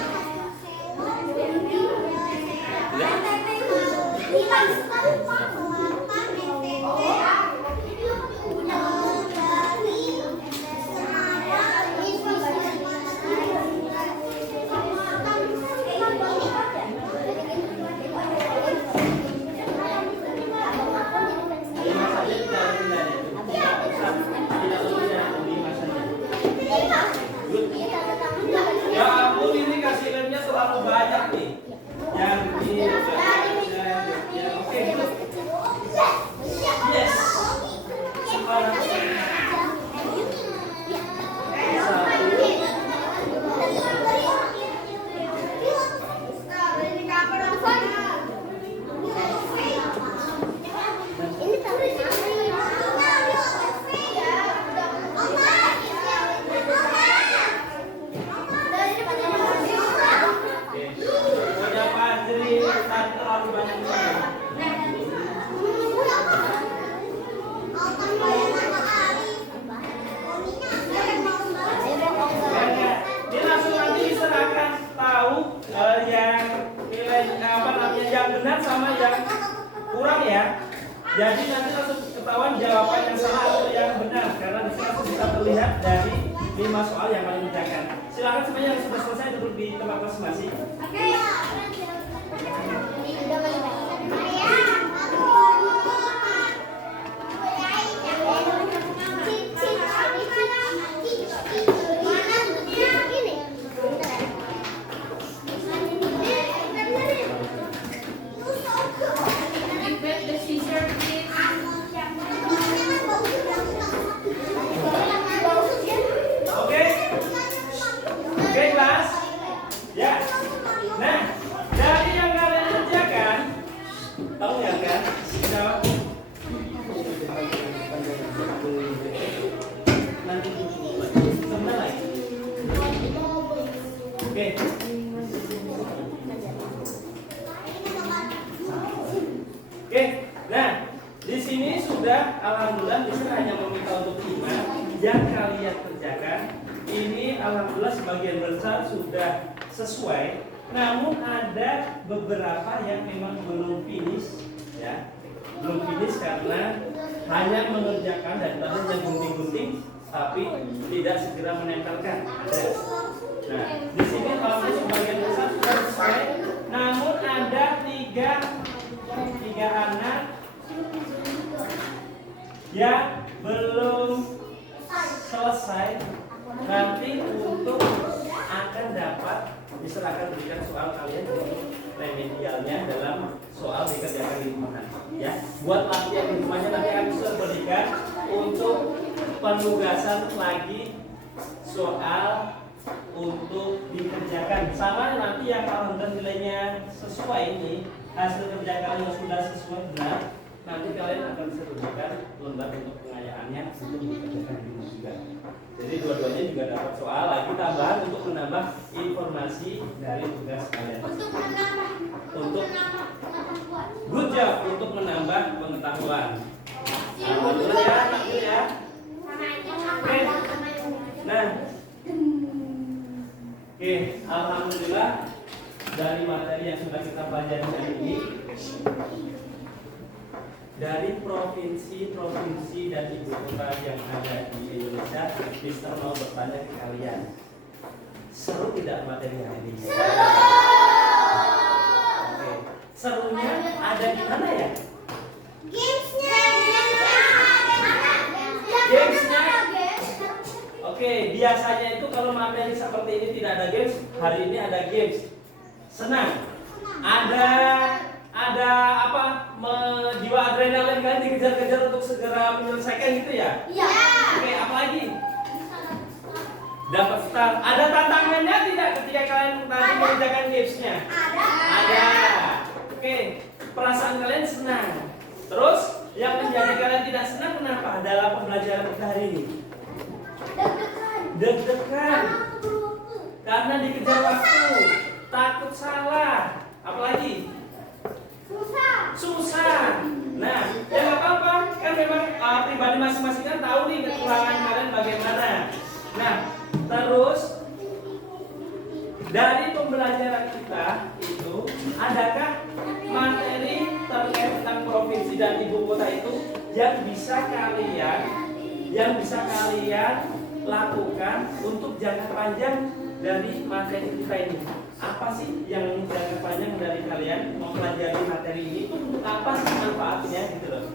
Ya ampun, ini kasih lemnya terlalu banyak nih. Yang ini ya, oke. Yes. Sekarang. Punya Fajri tadi terlalu banyak nih. Dia langsung nanti bisa akan tahu yang nilai apa namanya yang benar sama yang kurang ya. Jadi nanti langsung ketahuan jawaban yang salah atau yang benar karena di sini langsung bisa terlihat dari 5 soal yang paling mengerjakan. Silakan semuanya yang sudah selesai duduk di tempat masing-masing. Give the scissor, please. Oke? Oke kelas? Ya. Nah, dari yang kalian kerjakan, tahu nggak kan? Jawab. Nanti sebentar lagi. Oke. Oke. Nah, di sini sudah alhamdulillah di sini hanya meminta untuk 5 yang kalian kerjakan. Ini alhamdulillah sebagian besar sudah sesuai. Namun ada beberapa yang memang belum finish ya. Belum finish karena hanya mengerjakan dan tadi yang gunting-gunting tapi tidak segera menempelkan. Ada. Nah, di sini alhamdulillah sebagian besar sudah sesuai. Namun ada tiga anak yang belum selesai. Nanti untuk akan dapat diserahkan berikan soal kalian untuk remedialnya dalam soal dikerjakan di rumah ya. Buat latihan di rumahnya nanti akan bisa berikan untuk penugasan lagi soal untuk dikerjakan sama nanti yang alhamdulillah nilainya sesuai ini hasil kerja kalian sudah sesuai benar nanti kalian akan bisa berikan lembar untuk pengayaannya untuk dikerjakan di rumah juga. Jadi dua-duanya juga dapat soal lagi tambahan untuk menambah informasi dari tugas kalian. Untuk good job untuk menambah pengetahuan. Alhamdulillah ya, takdir ya. Oke. Nah, oke, alhamdulillah dari materi yang sudah kita pelajari hari ini. Dari provinsi dan ibu kota yang ada di Indonesia, Mister mau bertanya ke kalian, seru tidak materi hari ini? Oke. Serunya ada di mana ya? Gamesnya. Oke, biasanya itu kalau materi seperti ini tidak ada games, hari ini ada games. Senang. Ada apa? Jiwa adrenalin kalian dikejar-kejar untuk segera menyelesaikan gitu ya? Iya. Oke, apa lagi? Dapat start. Ada tantangannya tidak ketika kalian nanti mengerjakan gamesnya? Ada. Oke, perasaan kalian senang. Terus Yang menjadi kalian tidak senang kenapa dalam pembelajaran kita hari ini? Deg-degan. Karena dikejar waktu. Takut salah. Apalagi? Susah. Nah, ya nggak apa-apa. Kan memang pribadi masing-masing kan tahu nih kekurangan kalian bagaimana. Nah, terus dari pembelajaran kita itu, adakah materi terkait tentang provinsi dan ibu kota itu yang bisa kalian lakukan untuk jangka panjang dari materi kita ini? Apa sih yang jangka panjang dari kalian mempelajari materi ini itu untuk apa sih manfaatnya gitu loh?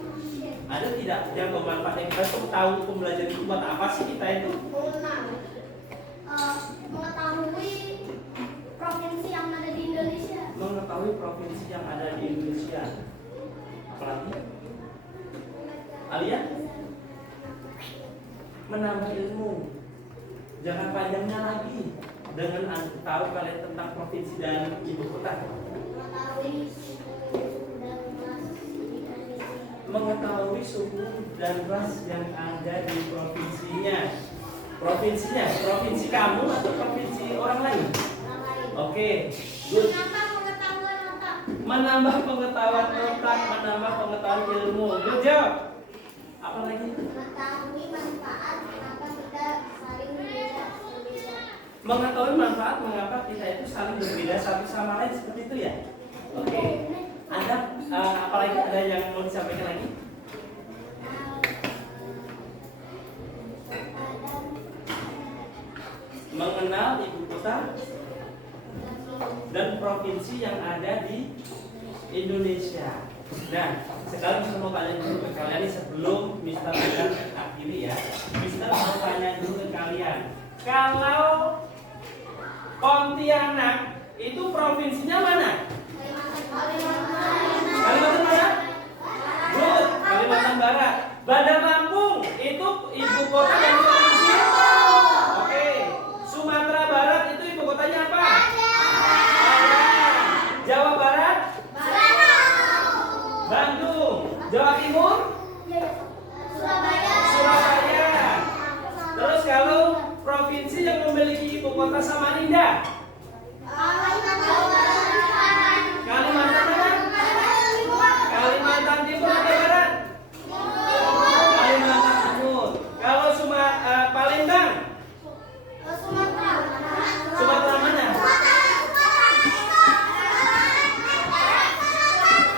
Ada tidak yang bermanfaat yang kita untuk tahu pembelajaran itu buat apa sih kita itu? Mengetahui provinsi yang ada di Indonesia. Mengetahui provinsi yang ada di Indonesia. Apalagi? Alia? Menambah ilmu. Jangan panjangnya lagi dengan tahu kalian tentang provinsi dan ibu kota. Mengetahui suku dan ras yang ada di provinsinya. Provinsi kamu atau provinsi orang lain? Oke, good. Menambah pengetahuan otak, menambah pengetahuan ilmu. Good job. Apa lagi? Mengetahui manfaat mengapa kita saling berbeda. Mengetahui manfaat mengapa kita itu saling berbeda satu sama lain seperti itu ya. Oke. Ada apalagi ada yang mau disampaikan lagi? Mengenal ibu kota dan provinsi yang ada di Indonesia. Nah, sekarang saya mau tanya dulu ke kalian nih sebelum Mister akan akhiri ya. Mister mau tanya dulu ke kalian. Kalau Pontianak itu provinsinya mana? Kalimantan mana? Good, Kalimantan Barat. Bandar Lampung itu ibu kota dari provinsi? Oke. Sumatera Barat itu ibu kotanya apa? Jawa Barat? Bandung. Jawa Timur? Surabaya. Terus kalau provinsi yang memiliki ibu kota Samarinda? Kalimantan mana? Kalimantan Timur atau Barat? Kalimantan Timur. Kalau Palembang? Sumatera mana?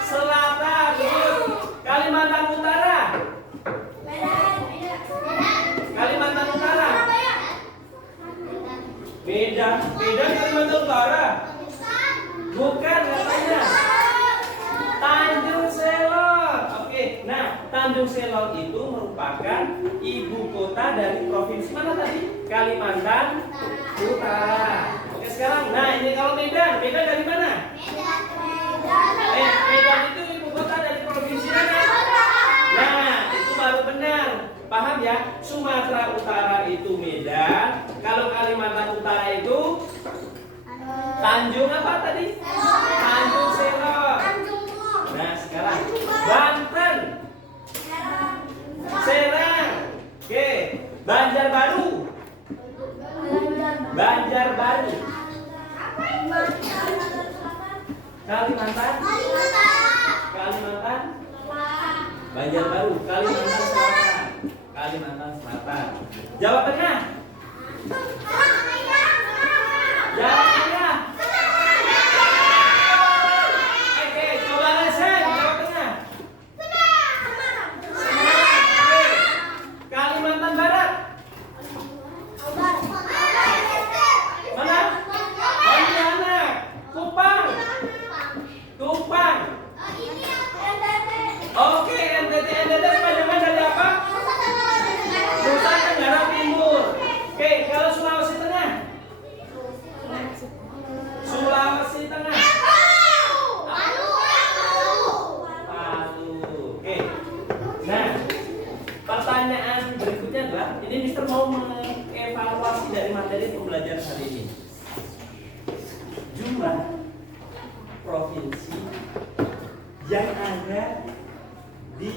Selatan. Kalimantan Utara? Kalimantan Utara? Medan Kalimantan Utara? Bukan katanya. Tanjung Selor. Oke, nah Tanjung Selor itu merupakan ibu kota dari provinsi mana tadi? Kalimantan Utara. Oke sekarang, nah ini kalau Medan dari mana? Medan itu ibu kota dari provinsi mana? Nah itu baru benar. Paham ya? Sumatera Utara itu Medan. Kalau Kalimantan Utara itu Tanjung apa tadi? Tanjung Selor. Nah sekarang Banten, Serang, oke, Banjarbaru, Kalimantan, Banjarbaru, Kalimantan Selatan, Jawa Tengah, Oke, coba lesen Jawa Tengah. Oke. Kalimantan Barat. Mana? Pontianak. Kupang. Oke, NTT panjangan dari apa? Nusa Tenggara Timur. Oke, kalau Sulawesi Tengah? Palu. Oke. Nah, pertanyaan berikutnya adalah ini Mister mau mengevaluasi dari materi pembelajaran hari ini. Jumlah provinsi yang ada di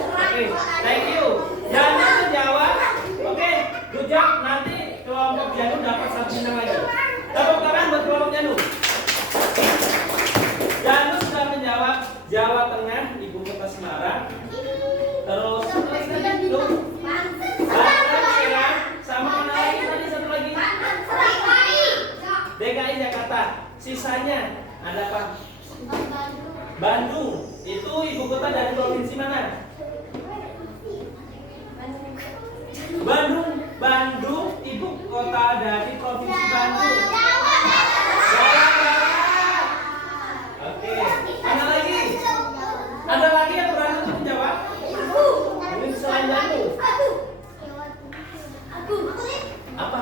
Oke, thank you. Janu menjawab. Oke, good job. Nanti kelompok Janu dapat 1 bintang lagi. Tepuk tangan buat kelompok Janu. Janu sudah menjawab Jawa Tengah, ibu kota Semarang. Terus Banten, sama mana lagi tadi satu lagi? DKI Jakarta. Sisanya ada apa? Bandung. Itu ibu kota dari provinsi mana? Bandung ibu kota dari provinsi Bandung. Jawa Barat. Oke. Mana lagi? Ada lagi yang berani untuk menjawab? Mungkin selain Bandung. Apa?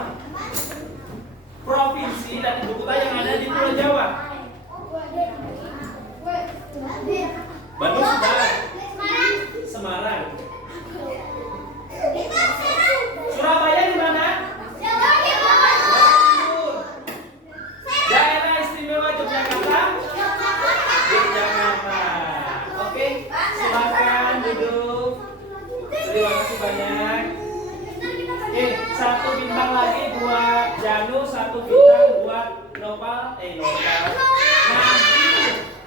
Provinsi dan ibu kota yang ada di Pulau Jawa. Bandung sudah. Semarang. Surabaya di mana? Daerah Istimewa Yogyakarta. Yogyakarta. Oke, silakan duduk. Terima kasih banyak. Oke, 1 bintang lagi buat Janu, 1 bintang buat Nopal. Nanti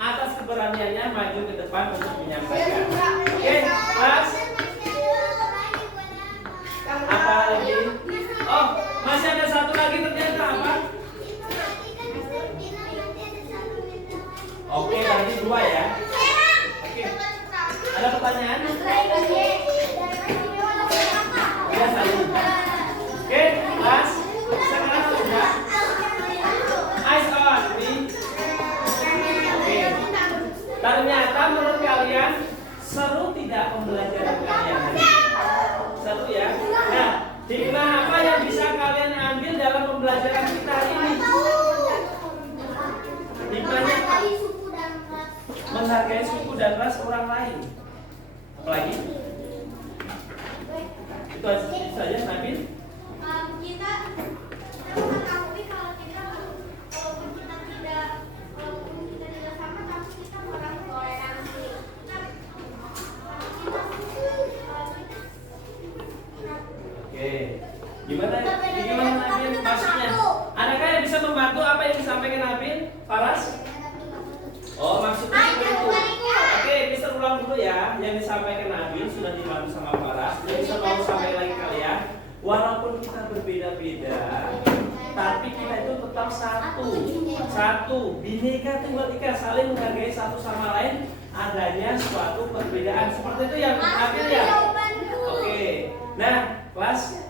atas keberaniannya maju ke depan untuk menyampaikan. Oke, kelas. Apa lagi? Oh, masih ada 1 lagi ternyata apa? Oke, berarti 2 ya. Oke. Ada pertanyaan? Ya, saling. Oke, kelas. Sekarang sudah. Eyes on, please. Oke. Ternyata menurut kalian seru tidak pembelajaran kalian hari ini? Seru ya? Nah, hikmah apa yang bisa kalian ambil dalam pembelajaran kita hari ini? Hikmahnya apa? Menghargai suku dan ras orang lain. Apalagi? Itu saja, Nabil. Kita mengetahui kalau kita walaupun kita tidak sama, tapi kita orang toleransi. Oke. Gimana Nabil maksudnya? Adakah yang bisa membantu apa yang disampaikan Nabil? Faras? Oh, maksudnya seperti itu. Oke, bisa ulang dulu ya. Yang disampaikan Nabil sudah dibantu sama Faras. Dia bisa mau sampaikan lagi kalian. Walaupun kita berbeda-beda, tapi kita itu tetap satu. Bineka Tunggal Ika, saling menghargai satu sama lain. Adanya suatu perbedaan. Seperti itu yang Nabil ya. Oke. Nah, kelas.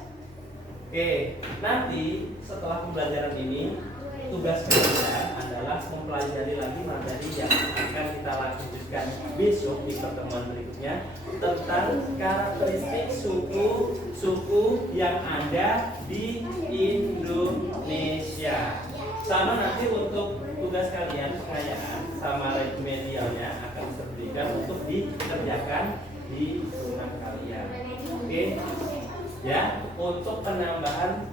Oke. Nanti setelah pembelajaran ini, tugas kalian adalah mempelajari lagi materi yang akan kita lanjutkan besok di pertemuan berikutnya tentang karakteristik suku yang ada di Indonesia. Sama nanti untuk tugas kalian pengayaan sama remedialnya akan diberikan untuk dikerjakan di rumah kalian. Oke, ya, untuk penambahan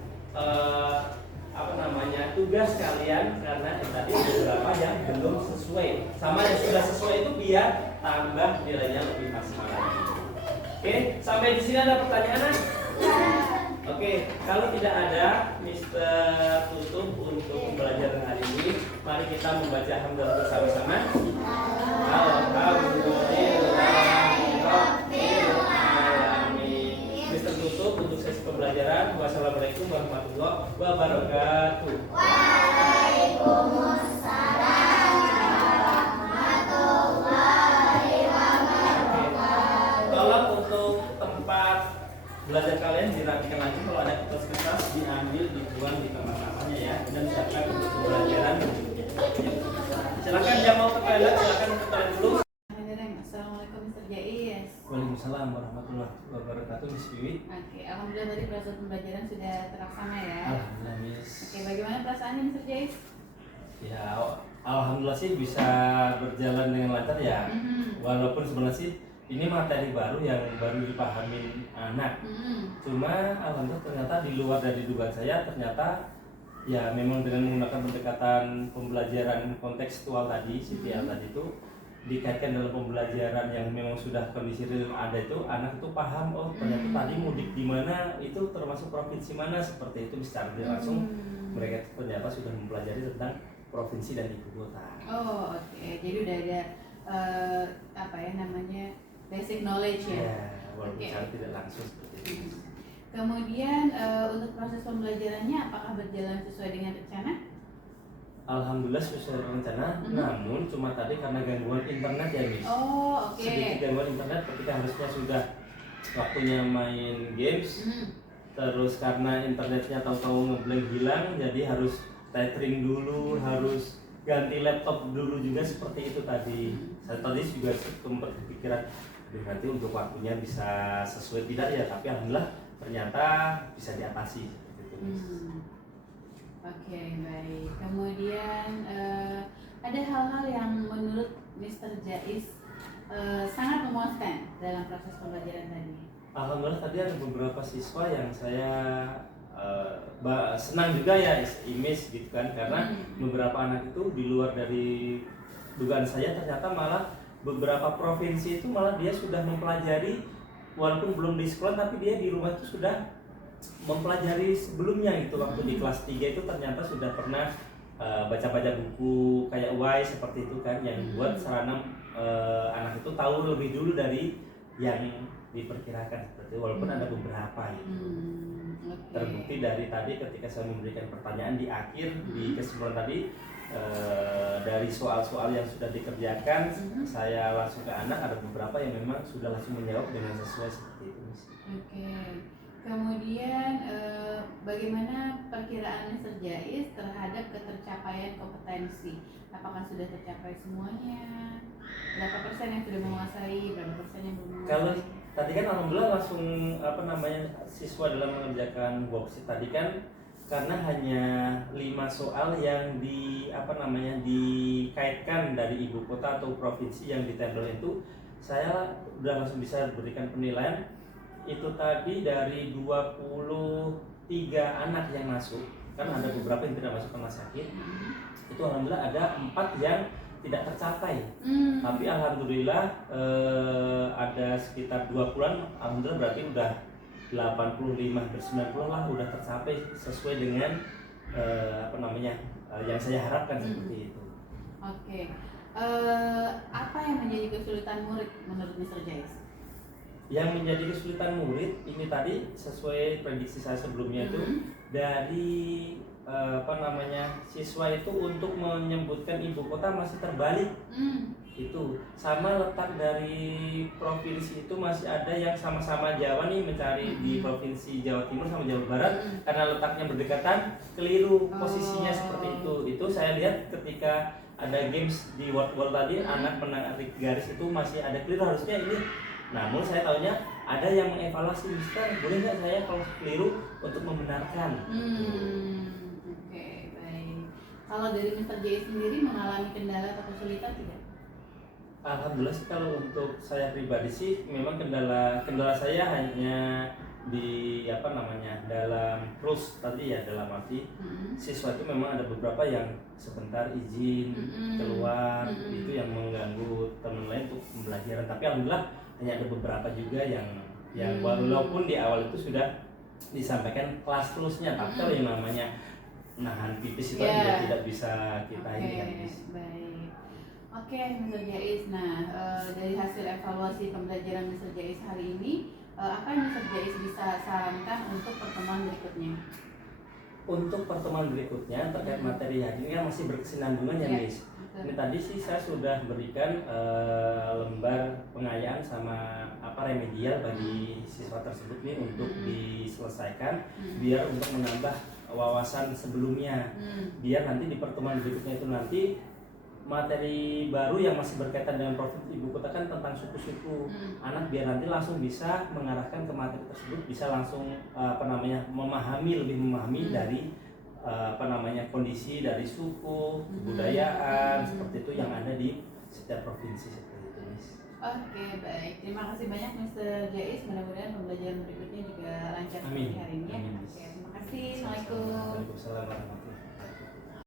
tugas kalian karena tadi beberapa yang belum sesuai. Sama yang sudah sesuai itu biar tambah nilainya lebih maksimal lagi. Oke, sampai di sini ada pertanyaan? Oke, kalau tidak ada, Mister tutup untuk pembelajaran hari ini. Mari kita membaca hamdalah bersama-sama. Mister tutup untuk sesi pembelajaran. Wassalamualaikum warahmatullahi wabarakatuh. Waalaikumsalam warahmatullahi wabarakatuh. Tolong untuk tempat belajar kalian dirapikan lagi, kalau ada kertas-kertas diambil, dibuang di kamar namanya ya, dan siapkan untuk pembelajaran berikutnya. Silakan yang mau ke toilet, silakan ke toilet dulu. Assalamualaikum Mr. Jais. Waalaikumsalam warahmatullahi wabarakatuh, Miss Piwi. Oke, alhamdulillah tadi proses pembelajaran sudah terlaksana ya. Alhamdulillah, Miss. Oke, bagaimana perasaannya Mr. Jais? Ya, alhamdulillah sih bisa berjalan dengan lancar ya. Walaupun sebenarnya sih ini materi baru yang baru dipahamin anak. Cuma alhamdulillah ternyata di luar dari dugaan saya, ternyata ya memang dengan menggunakan pendekatan pembelajaran kontekstual tadi, CPR tadi itu dikaitkan dalam pembelajaran yang memang sudah kondisi real ada itu, anak itu paham, oh ternyata tadi mudik di mana itu termasuk provinsi mana, seperti itu secara langsung mereka ternyata sudah mempelajari tentang provinsi dan ibu kota. Oh oke. Jadi udah ada apa ya namanya basic knowledge ya. Ya, walaupun secara tidak langsung seperti itu. Kemudian untuk proses pembelajarannya apakah berjalan sesuai dengan rencana? Alhamdulillah sesuai rencana, namun cuma tadi karena gangguan internet ya Miss. Oh oke. Sedikit gangguan internet ketika harusnya sudah waktunya main games, terus karena internetnya tahu-tahu ngeblank hilang, jadi harus tethering dulu, harus ganti laptop dulu juga seperti itu tadi. Saya tadi juga sempat kepikiran, nanti untuk waktunya bisa sesuai tidak ya, tapi alhamdulillah ternyata bisa diatasi seperti itu. Oke, baik. Kemudian ada hal-hal yang menurut Mr. Jais sangat memuaskan dalam proses pembelajaran tadi. Alhamdulillah tadi ada beberapa siswa yang saya senang juga ya image gitu kan, karena beberapa anak itu di luar dari dugaan saya, ternyata malah beberapa provinsi itu malah dia sudah mempelajari walaupun belum di sekolah, tapi dia di rumah itu sudah mempelajari sebelumnya gitu. Waktu di kelas 3 itu ternyata sudah pernah baca-baca buku kayak Y seperti itu kan, yang buat sarana anak itu tahu lebih dulu dari yang diperkirakan seperti itu, walaupun ada beberapa gitu. Terbukti dari tadi ketika saya memberikan pertanyaan di akhir di kesimpulan tadi, dari soal-soal yang sudah dikerjakan, saya langsung ke anak, ada beberapa yang memang sudah langsung menjawab dengan sesuai seperti itu. Oke. Kemudian bagaimana perkiraan Mr. Jais terhadap ketercapaian kompetensi? Apakah sudah tercapai semuanya? Berapa persen yang sudah menguasai? Berapa persen yang belum menguasai? Kalau tadi kan alhamdulillah langsung siswa dalam mengerjakan worksheet tadi kan, karena hanya 5 soal yang dikaitkan dari ibu kota atau provinsi yang ditempel itu, saya udah langsung bisa berikan penilaian. Itu tadi dari 23 anak yang masuk, kan ada beberapa yang tidak masuk karena sakit, itu alhamdulillah ada 4 yang tidak tercapai. Tapi alhamdulillah ada sekitar 20-an, alhamdulillah berarti udah 85-90 lah udah tercapai sesuai dengan yang saya harapkan seperti itu. Oke. Apa yang menjadi kesulitan murid menurut Mr. Jais? Yang menjadi kesulitan murid ini tadi sesuai prediksi saya sebelumnya itu dari siswa itu untuk menyebutkan ibu kota masih terbalik. Itu sama letak dari provinsi itu masih ada yang sama-sama Jawa nih mencari di provinsi Jawa Timur sama Jawa Barat, karena letaknya berdekatan keliru posisinya seperti itu. Itu saya lihat ketika ada games di World tadi, anak menarik garis itu masih ada keliru, harusnya ini. Namun saya tahunya ada yang mengevaluasi, Mister, boleh nggak saya kalau keliru untuk membenarkan? Oke, baik. Kalau dari Mr. Jais sendiri mengalami kendala atau kesulitan tidak? Alhamdulillah sih, kalau untuk saya pribadi sih memang kendala saya hanya di dalam rules tadi ya, dalam arti siswa itu memang ada beberapa yang sebentar izin keluar, itu yang mengganggu teman lain untuk pembelajaran. Tapi alhamdulillah hanya ada beberapa juga yang walaupun di awal itu sudah disampaikan kelas terusnya, tapi kalau yang namanya nahan pipis itu juga tidak bisa kita ini kan. Baik. Oke, Mr. Jais. Nah, dari hasil evaluasi pembelajaran Mr. Jais hari ini, apa yang Mr. Jais bisa sarankan untuk pertemuan berikutnya? Untuk pertemuan berikutnya terkait materi hari ini masih berkesinambungan ya, Miss. Ini tadi sih saya sudah berikan lembar pengayaan sama remedial bagi siswa tersebut nih untuk diselesaikan, biar untuk menambah wawasan sebelumnya, biar nanti di pertemuan berikutnya itu nanti materi baru yang masih berkaitan dengan provinsi ibu kota kan tentang suku-suku, anak biar nanti langsung bisa mengarahkan ke materi tersebut, bisa langsung lebih memahami dari kondisi dari suku, kebudayaan seperti itu yang ada di setiap provinsi seperti itu, Miss. Oke, baik. Terima kasih banyak Mr. Jais. Mudah-mudahan pembelajaran berikutnya juga lancar seperti hari ini ya. Oke, terima kasih. Assalamualaikum. Waalaikumsalam warahmatullahi wabarakatuh.